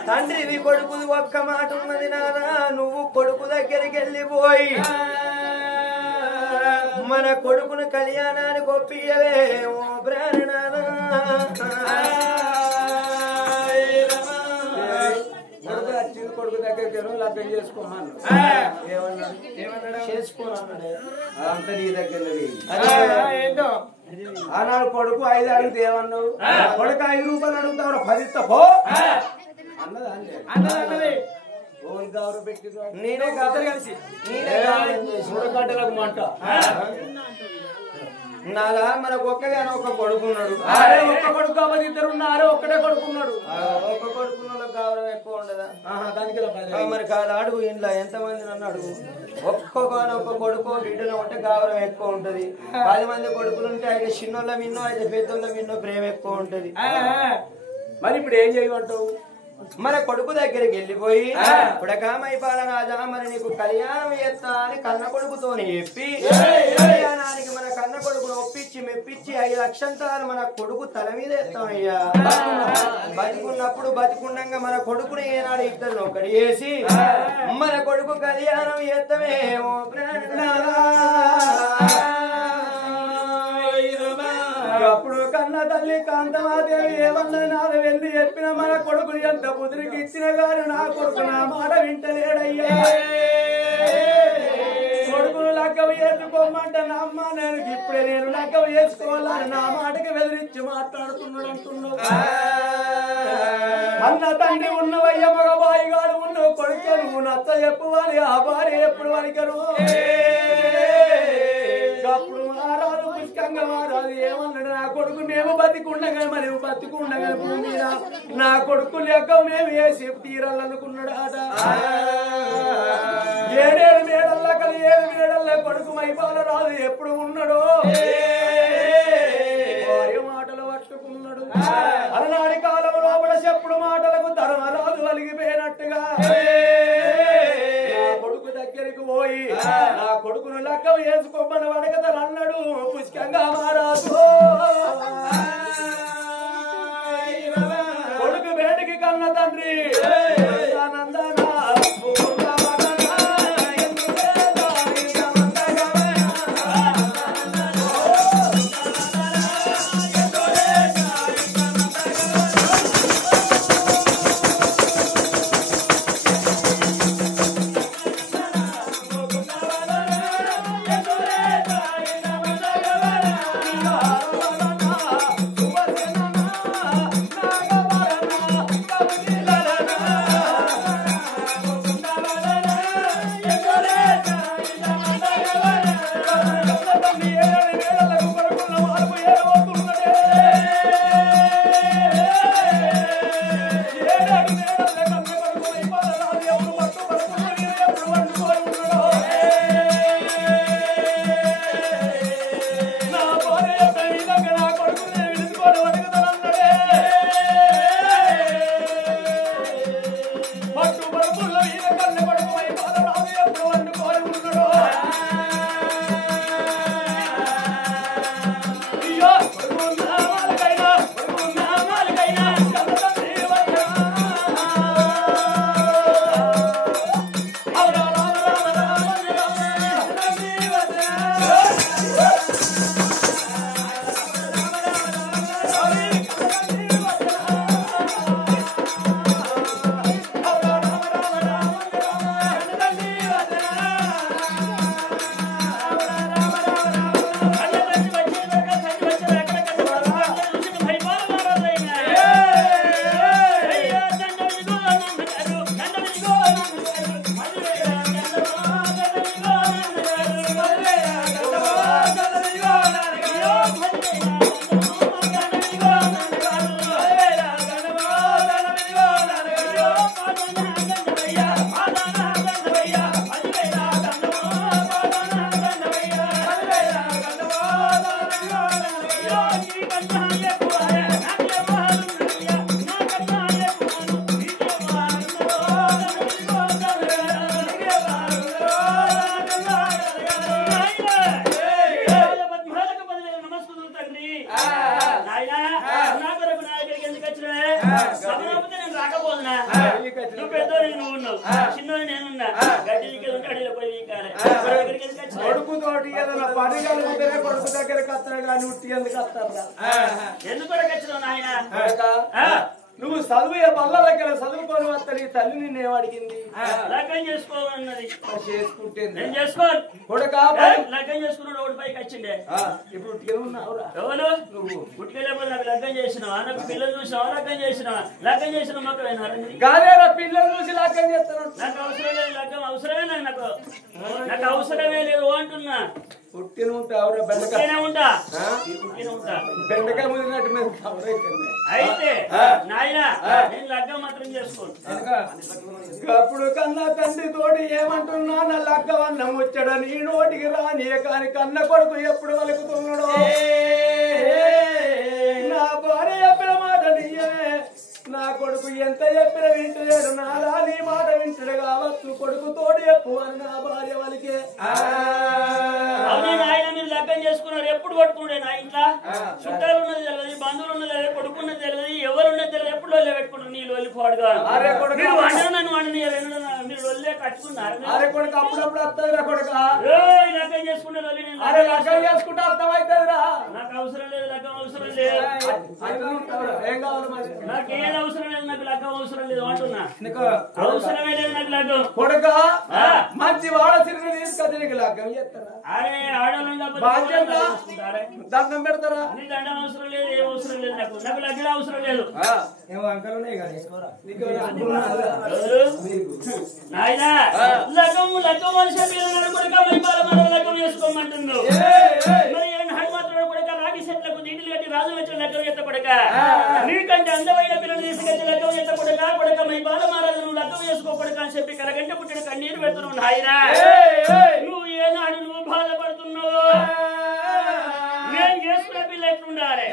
తండ్రివి కొడుకుది ఒక్క మాట ఉన్నది నాదా నువ్వు కొడుకు దగ్గరికి వెళ్ళిపోయి మన కొడుకును కళ్యాణానికి ఒప్పియవే ఓ ప్రాణనాథ. కొడుకు దగ్గరికి లగ్గం చేసుకోమన్నాడు. ఏమన్నాడు చేసుకోనన్నాడు. అంత నీ దగ్గర ఏంటో ఆనాడు కొడుకు 5 అడిగితే ఏమన్నావు? కొడుకు 5 రూపాయలు అడుగుతావు 10 ఇస్తా పో అన్నది. అన్నది గౌరవ పెట్టి నేనే కలిసి గంటలకు మంట నాదా మనకు ఒక్కగానే ఒక కొడుకున్నాడు. ఒక్క కొడుకు కాబట్టి 2 ఉన్నారు. ఒక్కడే కొడుకున్నాడు. ఒక్క కొడుకున్న గౌరవం ఎక్కువ ఉండదా? దానికి మరి కాదు అడుగు ఇంట్లో ఎంతమంది నన్ను అడుగు. ఒక్క కొడుకు బిడ్డలో ఉంటే గౌరవం ఎక్కువ ఉంటది. 10 మంది కొడుకులు ఉంటే అయితే చిన్నోళ్ళ మిన్నో అయితే పెద్దోళ్ళ మిన్నో ప్రేమ ఎక్కువ ఉంటది. మరి ఇప్పుడు ఏం చేయమంటావు? మన కొడుకు దగ్గరికి వెళ్ళిపోయి పుడకామైపాల రాజా మరి నీకు కళ్యాణం చేస్తా అని కన్న కొడుకుతోని చెప్పి కళ్యాణానికి మన కన్న కొడుకును ఒప్పించి మెప్పించి 5 లక్షంతాలు మన కొడుకు తల మీద ఎత్తామయ్యా. బతికున్నప్పుడు బతికుండంగా మన కొడుకుని ఏనాడు ఇద్దరు ఒకటి చేసి మన కొడుకు కళ్యాణం చేస్తామే ఓ ప్రాణనాథా. అప్పుడు కన్న తల్లి కాంతమాదేవి ఏమన్నది నాది వెళ్ళి చెప్పిన మన కొడుకుని ఎంత కుదిరికి ఇచ్చిన గారు నా కొడుకు నా మాట వింటలేడయ్యా. కొడుకును లగ్గవ చేసుకోమంటే నా అమ్మ నేను ఇప్పుడే నేను లగ్గవ చేసుకోవాలని నా మాటకి బెదిరించి మాట్లాడుతున్నాడు అంటున్నావు. అన్న తండ్రి ఉన్నవయ్య మగ బాయి గారు ఉన్నావు. కొడుకు నువ్వు నచ్చ చెప్పువాలి ఆ భార్య ఎప్పుడు వరకను. అప్పుడు మారాదు పుష్కంగా మారాదు ఏమన్నాడు? నా కొడుకు మేము బతికుండగా మరి బతికుండగా భూమి నా కొడుకు లెక్క మేము వేసి తీరాలనుకున్నాడు ఆట. 7 మేడల్లో 7 మేడల్లో కొడుకు మైపాల రాదు ఎప్పుడు ఉన్నాడో భార్య మాటలు పట్టుకున్నాడు. అలనాడి కాలం లోపల చెప్పుడు మాటలకు ధర్మరాజు అలిగిపోయినట్టుగా నా కొడుకు దగ్గరికి పోయి నా కొడుకును లెక్క వేసుకోమని అడగతలు అన్నాడు. పుష్కంగా మారాదు కొడుకు వేడికి కన్న తండ్రి కొడుకుతోటి ఏదైనా పని కలిగితేనే కొడుకు దగ్గరికి వస్తారు కానీ ఉట్టి ఎందుకు వస్తారు? ఎందుకు వచ్చినావు నాయన? నువ్వు చదువు బల్ల దగ్గర చదువుకొని వస్తా నీ తల్లి నిన్నేం అడిగింది? లగ్గం చేసుకోవాలన్నది. చేసుకుంటే నేను చేసుకోను కొడుక లగ్గం చేసుకున్నాడు ఒకటి పైకి వచ్చిండే. ఇప్పుడు ఉట్టిగా ఉన్నావురా ఎవరు నువ్వు? పుట్టుకెళ్ళేప్పుడు నాకు లగ్గం చేసినావా? నాకు పిల్లలు చూసినావా? లగ్గం చేసినావా? లగ్గం చేసిన మొక్కవేనా? కాదేరా పిల్లలు చూసి లగ్గం చేస్తాను. నాకు అవసరం లేదు లగ్గం, అవసరమే నాకు నాకు అవసరమే లేదు అంటున్నా. పుట్టిన ఉంటావురా బెండకాయ ఉంటా బెండకాయ ముదిరినట్టు మీద అయితే నాయన నేను లగ్గం మాత్రం చేసుకోను. అప్పుడు కన్నా తండ్రి తోటి ఏమంటున్నా నా లగ్గవన్న ముచ్చడ నీ నోటికి రాని కాని కన్న కొడుకు ఎప్పుడు వలుకుతున్నాడో నా భార్య చెప్పిన మాట నీయనే. నా కొడుకు ఎంత చెప్పిన వింటలేడు, నాలా నీ మాట వింటాడు కావచ్చు. కొడుకు తోడు చెప్పు అని నా భార్య వాళ్ళకే. ఆయన మీరు లగ్గం చేసుకున్నారు, ఎప్పుడు పట్టుకున్నాడే నా ఇంట్లో? చుట్టాలు ఉన్నది తెలియదు, బంధువులు ఉన్నది తెలియదు, కొడుకు ఉన్నది తెలియదు, ఎవరు ఉన్నది తెలియదు. ఎప్పుడు లొల్లే పెట్టుకున్నారు నీళ్ళు వెళ్ళి పాడుగా నన్ను వండి మీరు లొల్లే కట్టుకున్నారు. అరే కొడుకు అప్పుడప్పుడు వస్తుంది రా కొడుక. లగ్గం చేసుకునే అరే లగ్గం చేసుకుంటే అర్థమవుతుంది రా. నాకు అవసరం లేదు లగ్గం, అవసరం లేదు. ఏం కావాలి మరి? నాకేం అవసరం లేదు, నాకు లగ్గం అవసరం లేదు అంటున్నా. అవసరమే లేదు నాకు లగ్గం. కొడుక మంచి వాడ తిరిగి తీసుకొచ్చి నీకు లగ్గం చేస్తారా? అరే ఆడవాళ్ళు దండం పెడతారా? నీ దండం అవసరం లేదు, ఏం అవసరం లేదు. నాకు నాకు లగ్గం అవసరం లేదు. నాయనా లగ్గం లగ్గం మనిషి లగ్గం చేసుకోమంటున్నావు. మరి హనుమంతుడు కొడుక రాగి చెట్లకు నీటిలు కట్టి రాజు వచ్చిన లగ్గం చేత కొడుక, నీకంటే అందమైన పిల్లలు తీసుకొచ్చి లగ్గం చేత కొడుక కొడుక మై బాల మహారాజు నువ్వు లగ్గం చేసుకోకూడక అని చెప్పి కరగంట పుట్టిన కన్నీరు పెడుతున్నావు. నాయనా నువ్వు ఏనాడు నువ్వు బాధపడుతున్నావు నేను చేసుకున్న పిల్ల ఎట్లుండాలి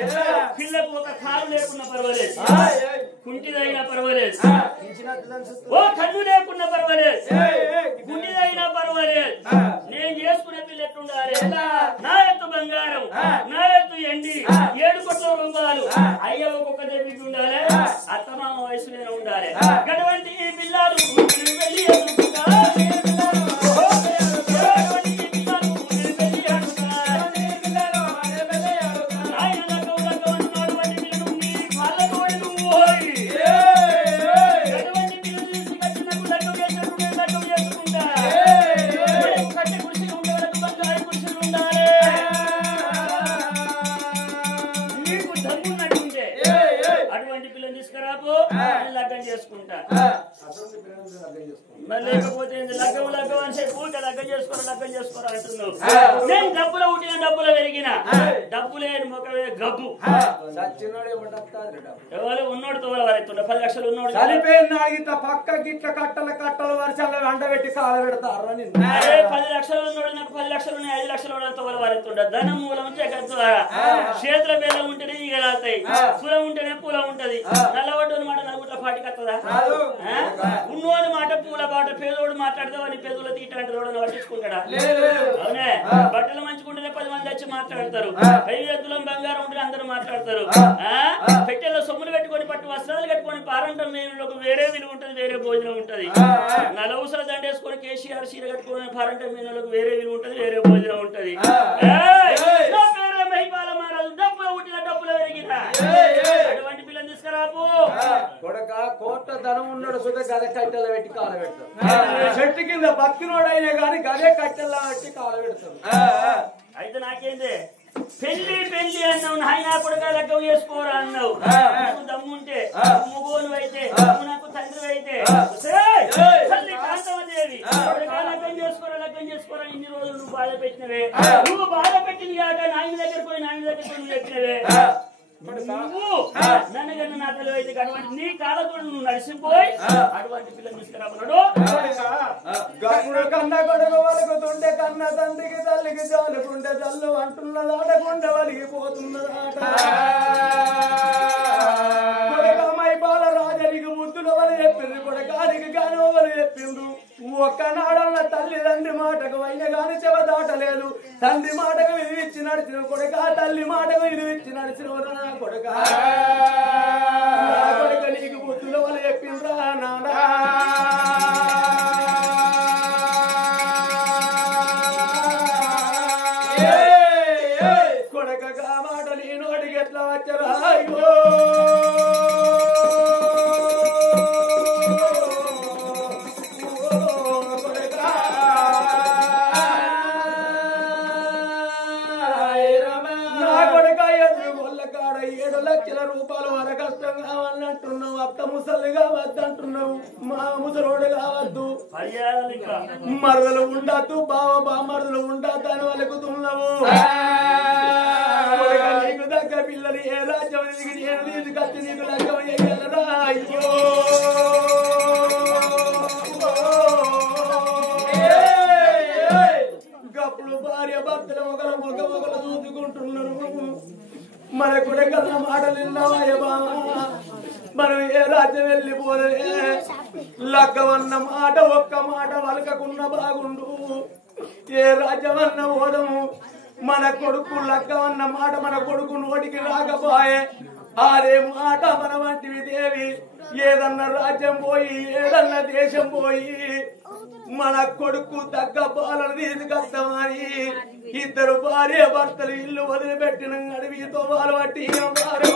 పిల్లకు ఒక కాలు లేకున్నా పర్వాలేదు కుంటిదైనా పర్వాలేదు ఓ కన్ను లేకున్నా పర్వాలేదు గుండిదైనా పర్వాలేదు నేను చేసుకునే పిల్ల ఎట్లుండాలి నా ఎత్తు బంగారం నా ఎత్తు ఎండి 7 కోట్ల రూపాయలు అయ్య ఒక్కొక్క దేవికి ఉండాలి అత్తమామ వయసు మీద ఉండాలి అటువంటి ఈ పిల్లలు వెళ్ళి లగ్గం చేసుకుంటా లేకపోతే లగ్గం అని చెప్పి లగ్గం చేసుకోరా అంటున్నావు నేను డబ్బులు ఉట్టిన డబ్బులు పెరిగిన డబ్బు లేని మొక్కవే గబ్బు ఎవరు ఉన్నోడు తోల వారెత్తుండ 10 లక్షలు ఉన్నోడు చనిపోయిన పక్క గిట్ల కట్టలు వర్షాలు వండబెట్టి కాల పెడతారు 10 లక్షలు ఉన్నోడు నాకు 10 లక్షలు 5 లక్షలు తోల వారెత్తుండ ధనం మూలం చేతుల బెల్లం ఉంటేనే ఇక రాస్తాయి పూలం ఉంటేనే పూలం ఉంటది నల్లవడ్డోని మాట నలుగుట్ల పాటికి వస్తుందా ఉన్నోని మాట పూల బాట పేదోడు మాట్లాడితే వాడి పేదోళ్ళ తీట అంటే రోడ్డు పట్టించుకుంటాడా అవునే బట్టలు మంచుకుంటేనే 10 మంది వచ్చి మాట్లాడతారు 5 తులం బంగారం ఉంటే అందరూ మాట్లాడతారు పెట్టెలో సొమ్ములు పెట్టుకొని పట్టు వస్త్రాలు కట్టుకొని పారంటం మేనులకు వేరే విలువ ఉంటది వేరే భోజనం ఉంటది నలవుసల దండేసుకొని కేసీఆర్ చీర కట్టుకొని పారంటం మేనులకు వేరే విలువ ఉంటది వేరే భోజనం ఉంటది డబ్బులు ఉట్టిన డబ్బులు పెరిగిన అటువంటి పిల్లని తీసుకురాపు కొడక కోట్ల ధనం ఉన్నాడు సుధ గదే కట్టెల పెట్టి కాల పెడతాడు చెట్టు కింద బతికినోడైనా గాని గదే కట్టెల పెట్టి కాల పెడతాడు అయితే నాకేంది పెళ్లి అన్నావు నాయన కొడుక లగ్గం చేసుకోరా అన్నావు నాకు దమ్ముంటే ముగోను అయితే నాకు తండ్రి అయితే తల్లి కాంతమదేవి లగ్గం చేసుకోరా ఇన్ని రోజులు నువ్వు బాధ పెట్టినవే నువ్వు బాధ పెట్టింది కాక నాయన దగ్గర పోయి నాయన దగ్గర నువ్వు చెప్పినవే నువ్వు నన్నగన్న నా తల్లి అయితే అటువంటి నీ కాలతో నువ్వు నడిచిపోయి అటువంటి పిల్లలు తీసుకురాబన్నాడు కన్న కొడుకు వలుకుతుంటే కన్న తండ్రికి తల్లికి జాలుకుంటే జల్లు అంటున్నది ఆడకుండా వలిగిపోతున్నదాట కొడకమై బాల రాజరికి ముద్దుల వలి చెప్పిండ్రు కొడకానికి గాని వలి చెప్పిండ్రు ఒక్కనాడన్న తల్లిదండ్రి మాటకు అయిన గాని చెవ దాటలేదు తండ్రి మాటకు విలువిచ్చి నడిచిన కొడుక తల్లి మాటకు విలువిచ్చి నడిచిన కొడుక కొడుక నీకు బుద్ధుల వల్ల చెప్పిండ్రా నాడా కొడుక మాట నీ నోటికి ఎట్లా వచ్చరా అయ్యో రూపాయలు వర కష్టం కావాలంటున్నావు అత్త ముసలిగా వద్దంటున్నావు మా ముసలోడు కావద్దు మరదలు ఉండద్దు బామరదలు ఉండద్దు అని వలుకుతున్నావు నీకు దగ్గర పిల్లలు ఏ రాజ్యం నేను తీసుకొచ్చి నీకు లగ్గం చేయగలరా అయ్యో గప్పుడు భార్య భర్తలు ఒకరు చూసుకుంటున్నారు మన కొడుకన్న మాటలు విన్నావయ్య బామా మనం ఏ రాజ్యం వెళ్ళిపోలే లగ్గమన్న మాట ఒక్క మాట వలకకున్న బాగుండు ఏ రాజ్యం అన్న ఓదము మన కొడుకు లగ్గమన్న మాట మన కొడుకు నోటికి రాకపోయే అదే మాట మన వంటివి దేవి ఏదన్నా రాజ్యం పోయి ఏదన్నా దేశం పోయి మన కొడుకు తగ్గ పాలన తీసుకొస్తామని ఇద్దరు భార్య భర్తలు ఇల్లు వదిలిపెట్టిన అడవితో వాళ్ళు పట్టి వాళ్ళు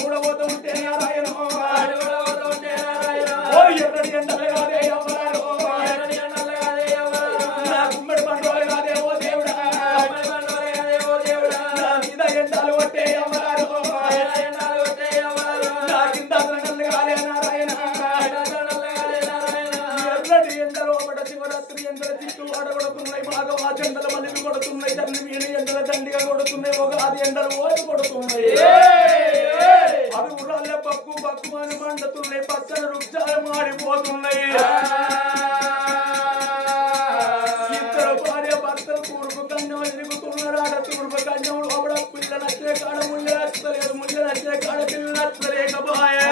కూడా చల్లటి ఎండలో పడ శివరాత్రి ఎండల చిట్టు ఆడగొడుతున్నాయి మాగవా చెండల మలిపి కొడుతున్నాయి తండ్రి మీని ఎండల దండిగా కొడుతున్నాయి ఒక అది ఎండలు ఓడి కొడుతున్నాయి అవి ఉరాళ్ళ పక్కు పక్కుమని మండుతున్నాయి పచ్చని వృక్షాలు మాడిపోతున్నాయి ఇద్దరు భార్య భర్తలు తూర్పు కన్యం ఎదుగుతున్నారు ఆడ తూర్పు కన్యం లోపల పిల్ల నచ్చే కాడ ముళ్ళ నచ్చలేదు ముళ్ళ నచ్చే కాడ పిల్ల నచ్చలేకపోయా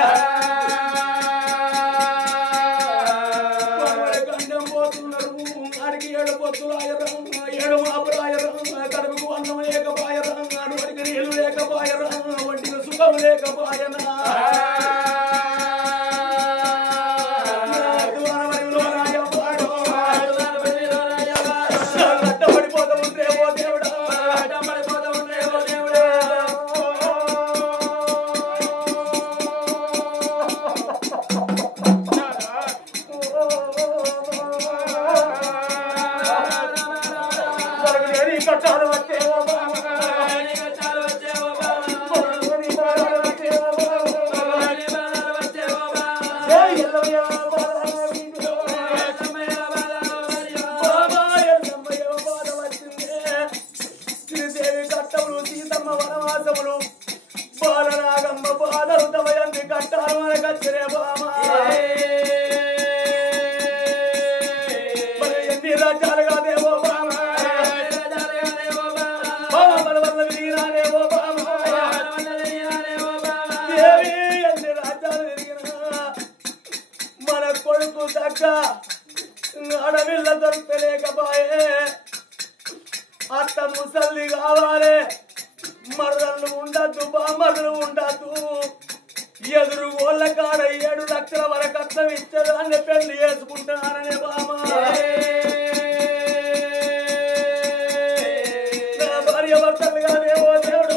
ఏడు పొత్తులు ఆయరం ఏడు మాపులు ఆయరం కడుపుకు అన్నం లేకపోయరం అడిగి నీళ్లు లేకపోయరం వంటికి సుఖం లేకపోయనా పడిపోతా ఉంటే ఓ దేవుడా పడిపోతా ఉంటే ఓ దేవుడా కట్టాలు వచ్చేవో శ్రీదేవి కట్టములు సీతమ్మ వనవాసములు బాలరాగమ్మ బాలలు తమయంది కట్టాలు మనకచ్చరే బామా మరి ఎన్ని రాజ్యాలుగా దేవో బామా మన కొడుకు దక్క అడవిల్ల దొరకలేకపోయే అత్త ముసల్లి కావాలి మర్రలు ఉండద్దు బామర్లు ఉండద్దు ఎదురు ఓళ్ళ కాడ 7 లక్షల వరకు అత్తం ఇచ్చేదాన్ని పెళ్లి చేసుకుంటాననే బామా భార్య భర్తలుగా దేవో దేవుడు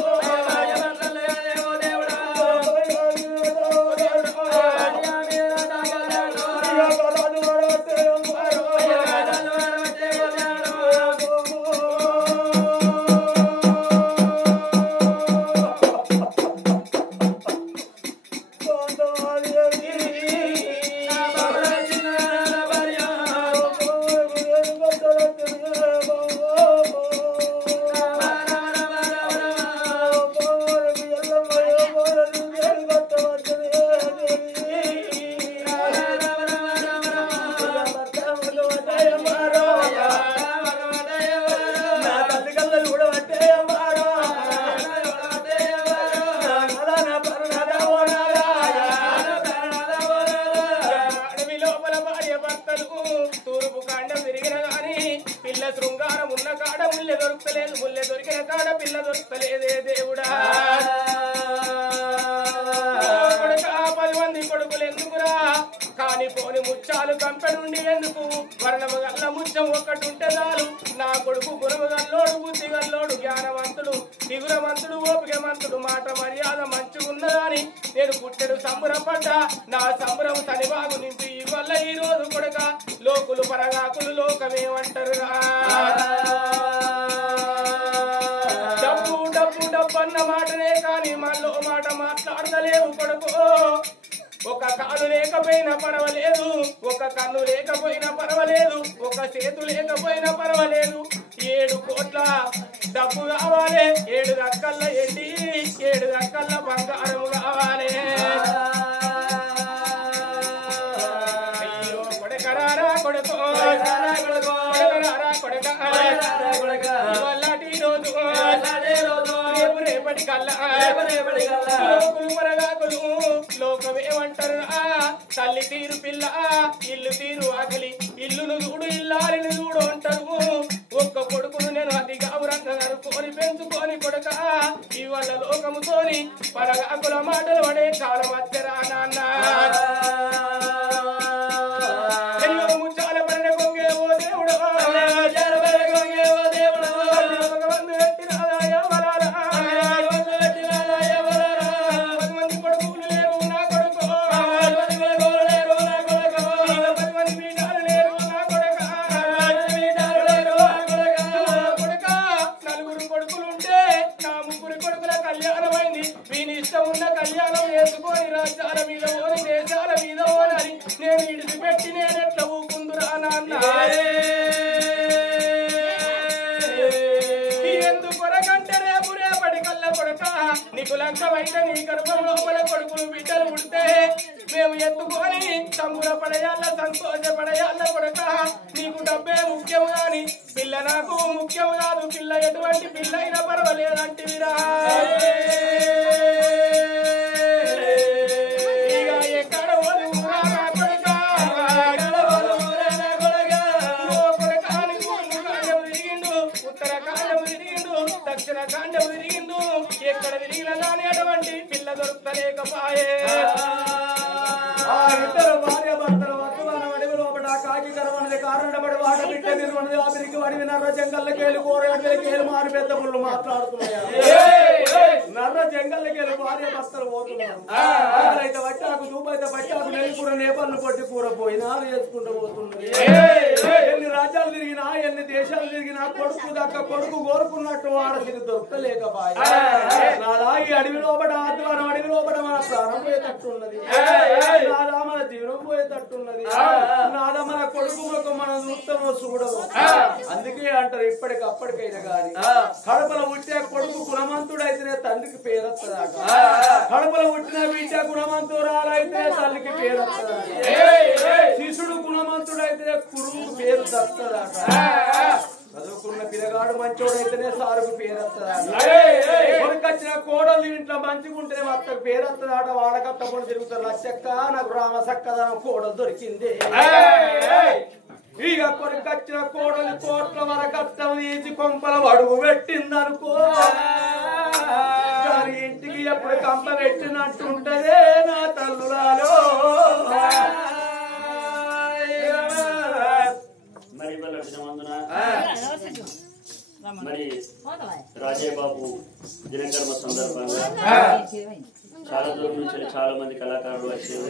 శృంగారం ఉన్న కాడ ముల్లె దొరుకుతలేదు ముల్లె దొరికిన కాడ పిల్ల దొరుకుతలేదే దేవుడా 10 మంది కొడుకులు ఎందుకురా కాని పోని ముచ్చాలు కంపెనుండి ఎందుకు వర్ణము గల్ల ముచ్చం ఒక్కటుంటే చాలు నా కొడుకు గురువు గల్లోడు బుద్ధి గల్లోడు జ్ఞానవంతుడు దిగురవంతుడు ఓపికమంతుడు మాట మర్యాద మంచిగున్నదని నేను పుట్టెడు సంబరపడ్డా నా సంబరం తనివాగు నింపి వల్ల ఈ రోజు కొడుక లోకులు పరగాకులు లోకమేమంటారు డబ్బు డబ్బు డబ్బు అన్న మాటనే కాని మనలో మాట మాట్లాడతలేవు కొడుకు ఒక కాలు లేకపోయినా పర్వాలేదు ఒక కన్ను లేకపోయినా పర్వాలేదు ఒక చేతు లేకపోయినా పర్వాలేదు 7 కోట్ల డబ్బు కావాలి 7 దక్కల్ల ఎండి 7 దక్కల్ల బంగారం కావాలి అయ్యో కొడకరారా కొడుకు కొడక ఇవాళటి రోజు రేపటి కల్లా లోకులు మరగాకులు లోకమేమంటారు తల్లి తీరు పిల్ల ఇల్లు తీరు ఆకలి ఇల్లును చూడు ఇల్లాలిని చూడు అంటారు ఒక్క కొడుకును నేను అతి గౌరంగా అనుకోని పెంచుకొని కొడుక ఇవాళ లోకముతోని పరగాకుల మాటలు పడే కాలం వచ్చరా నాన్న ముచ్చాల పడిన కొంగే ఓ దేవుడు కళ్యాణం చేసుకొని రాజ్యాల మీద ఓని దేశాల మీద ఓని ఎందుకొరకంటే రేపు రేపటి కల్ల కొడుక నీకు లంకమైతే నీ గర్భం లోపల కొడుకులు బిడ్డలు పుడితే మేము ఎత్తుకొని సంబురపడయాల సంతోషపడయాల కొడుక నీకు డబ్బే ముఖ్యం గాని పిల్ల నాకు ముఖ్యం కాదు పిల్ల ఎటువంటి పిల్ల అయినా పర్వాలేదంటివిరా దక్షిణ కాండం విరిగిండు ఎక్కడ విరిగిన కానీ అటువంటి పిల్ల దొరుకుతలేకపాయే ఇద్దరు భార్య భర్తలు వర్తమాన అడవి లోపల కాకి కరవనది కారణపడి వాట బిడ్డ నిర్వనది ఆపిరికి వడివి నర్ర జంగల్లకేలు కోరగడకేలు మారి పెద్ద పుల్లు మాట్లాడుతున్నాయా నర్ర జంగల్లకేలు భార్య భర్తలు పోతున్నారు అయితే బట్టాకు దూపైతే బట్టాకు నెయ్యి కూర నేపళ్ళు కొట్టి కూర పోయి నారు చేసుకుంటూ పోతున్నది ఎన్ని రాజ్యాలు తిరిగినా ఎన్ని దేశాలు తిరిగినా కొడుకు దక్క కొడుకు కోరుకున్నట్టు వాడసిరి దొరకలేకపాయ నాదా ఈ అడవి లోపల ఆదివారం అడవి లోపల మన ప్రాణం పోయేటట్టున్నది నాదా మన జీవనం పోయేటట్టున్నది నాదా మన కొడుకు ముఖం మనం చూస్తామో చూడము అందుకే అంటారు ఇప్పటికప్పటికైనా గాని కడపలో పుట్టే కొడుకు గుణవంతుడైతేనే తండ్రికి పేరొత్తదాట కడపలో పుట్టిన బిడ్డ గుణవంతురాలైతే తల్లికి పేరొత్తదాట శిశుడు గుణవంతుడైతే గురువుకు పేరు దక్కదాట చదువుకున్న పిల్లగాడు మంచోడైతేనే సారుకు పేరొత్తదాట కొడుకొచ్చిన కోడలు ఇంట్లో మంచిగుంటేనే అత్తకు పేరొత్తదాట వాడకత్తప్పుడు తిరుగుతారు లచ్చక్క నాకు రామసక్కదనం కోడలు దొరికింది ఇక కొడుకొచ్చిన కోడలు కోట్ల వరకట్టం తీసి కొంపల అడుగు పెట్టిందనుకో ఇంటికి ఎప్పుడు కంప పెట్టినట్టుంటదే నా తల్లురాలో మరి మరి రాజయ్యబాబు దినకర్మ సందర్భంగా చాలా దూరం నుంచి చాలా మంది కళాకారులు వచ్చారు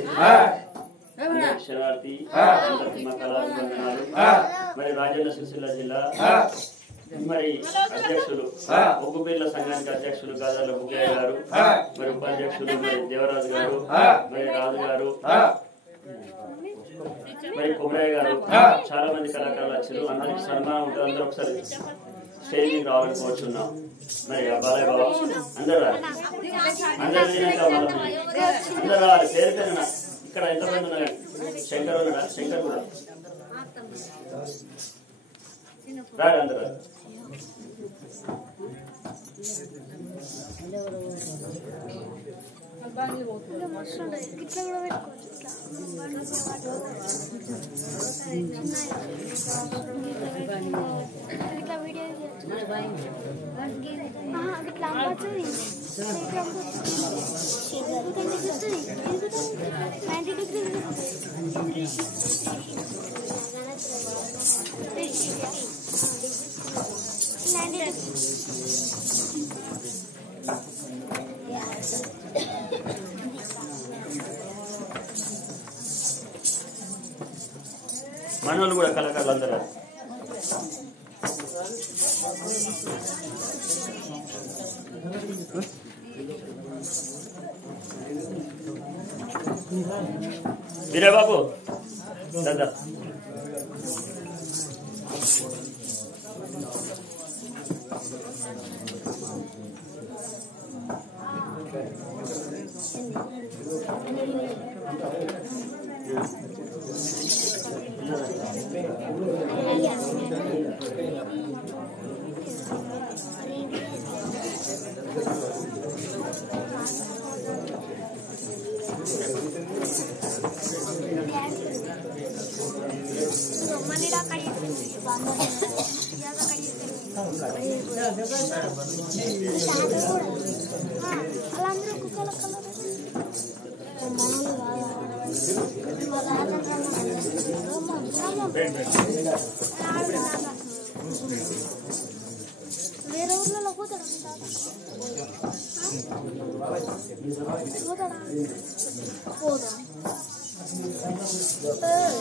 శరణార్థి అందరికీ మా కళాభివందనాలు మరి రాజన్న సిరిసిల్ల జిల్లా మరి అధ్యక్షులు ఒగ్గుపీర్ల సంఘానికి అధ్యక్షులు గాజాల బుగ్గయ్య గారు మరి ఉపాధ్యక్షులు మరి దేవరాజు గారు మరి రాజు గారు మరి కుమరయ్య గారు చాలా మంది కళాకారులు వచ్చారు అందరికి సన్మానం ఉంటుంది అందరూ ఒకసారి స్టేజ్ మీద రావాలని కోరుచున్నాం మరి బాలయ్య బాబు అందరు అందరు అందరు రావాలి పేరు పేరున ఇక్కడ ఎంతమంది ఉన్నారు శంకర్ ఉన్నాడా శంకర్ కూడా రాడు అందరు మనోళ్ళు కూడా కళాకారులు అందరూ వీరబాబు దాదా వేరే ఊర్లలో పోతాడా పోదా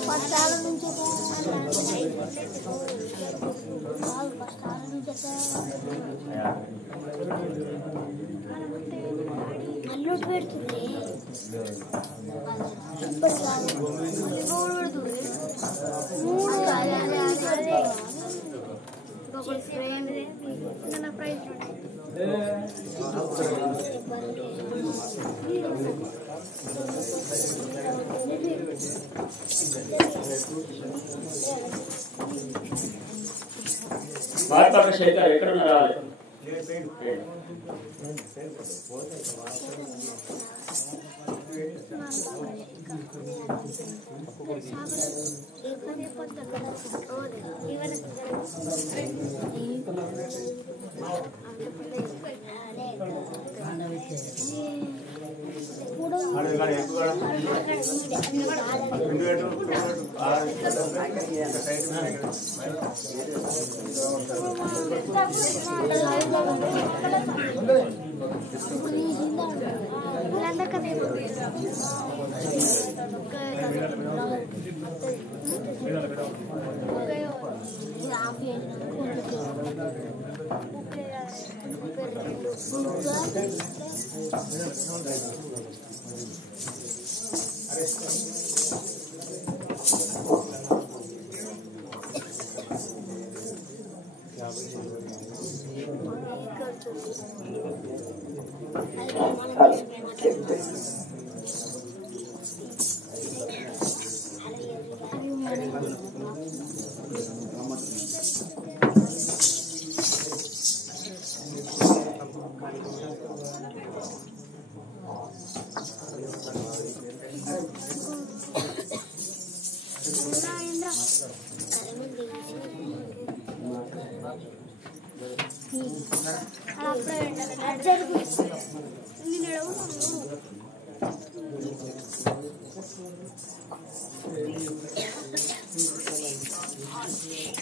పట్టాల నుంచి అల్లుడు పెడుతుంది పెడుతుంది మార్పాట శేఖర్ ఎక్కడున్నా రావాలి.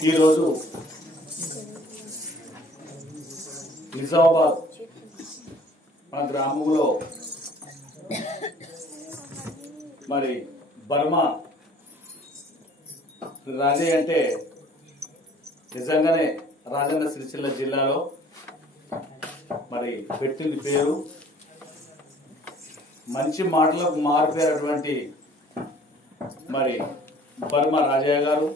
ఈరోజు నిజామాబాద్ మన గ్రామంలో మరి బర్మా రాజయ్య అంటే నిజంగానే రాజన్న సిరిసిల్ల జిల్లాలో మరి పెట్టింది పేరు. మంచి మాటలకు మారిపోయినటువంటి మరి బర్మా రాజయ్య గారు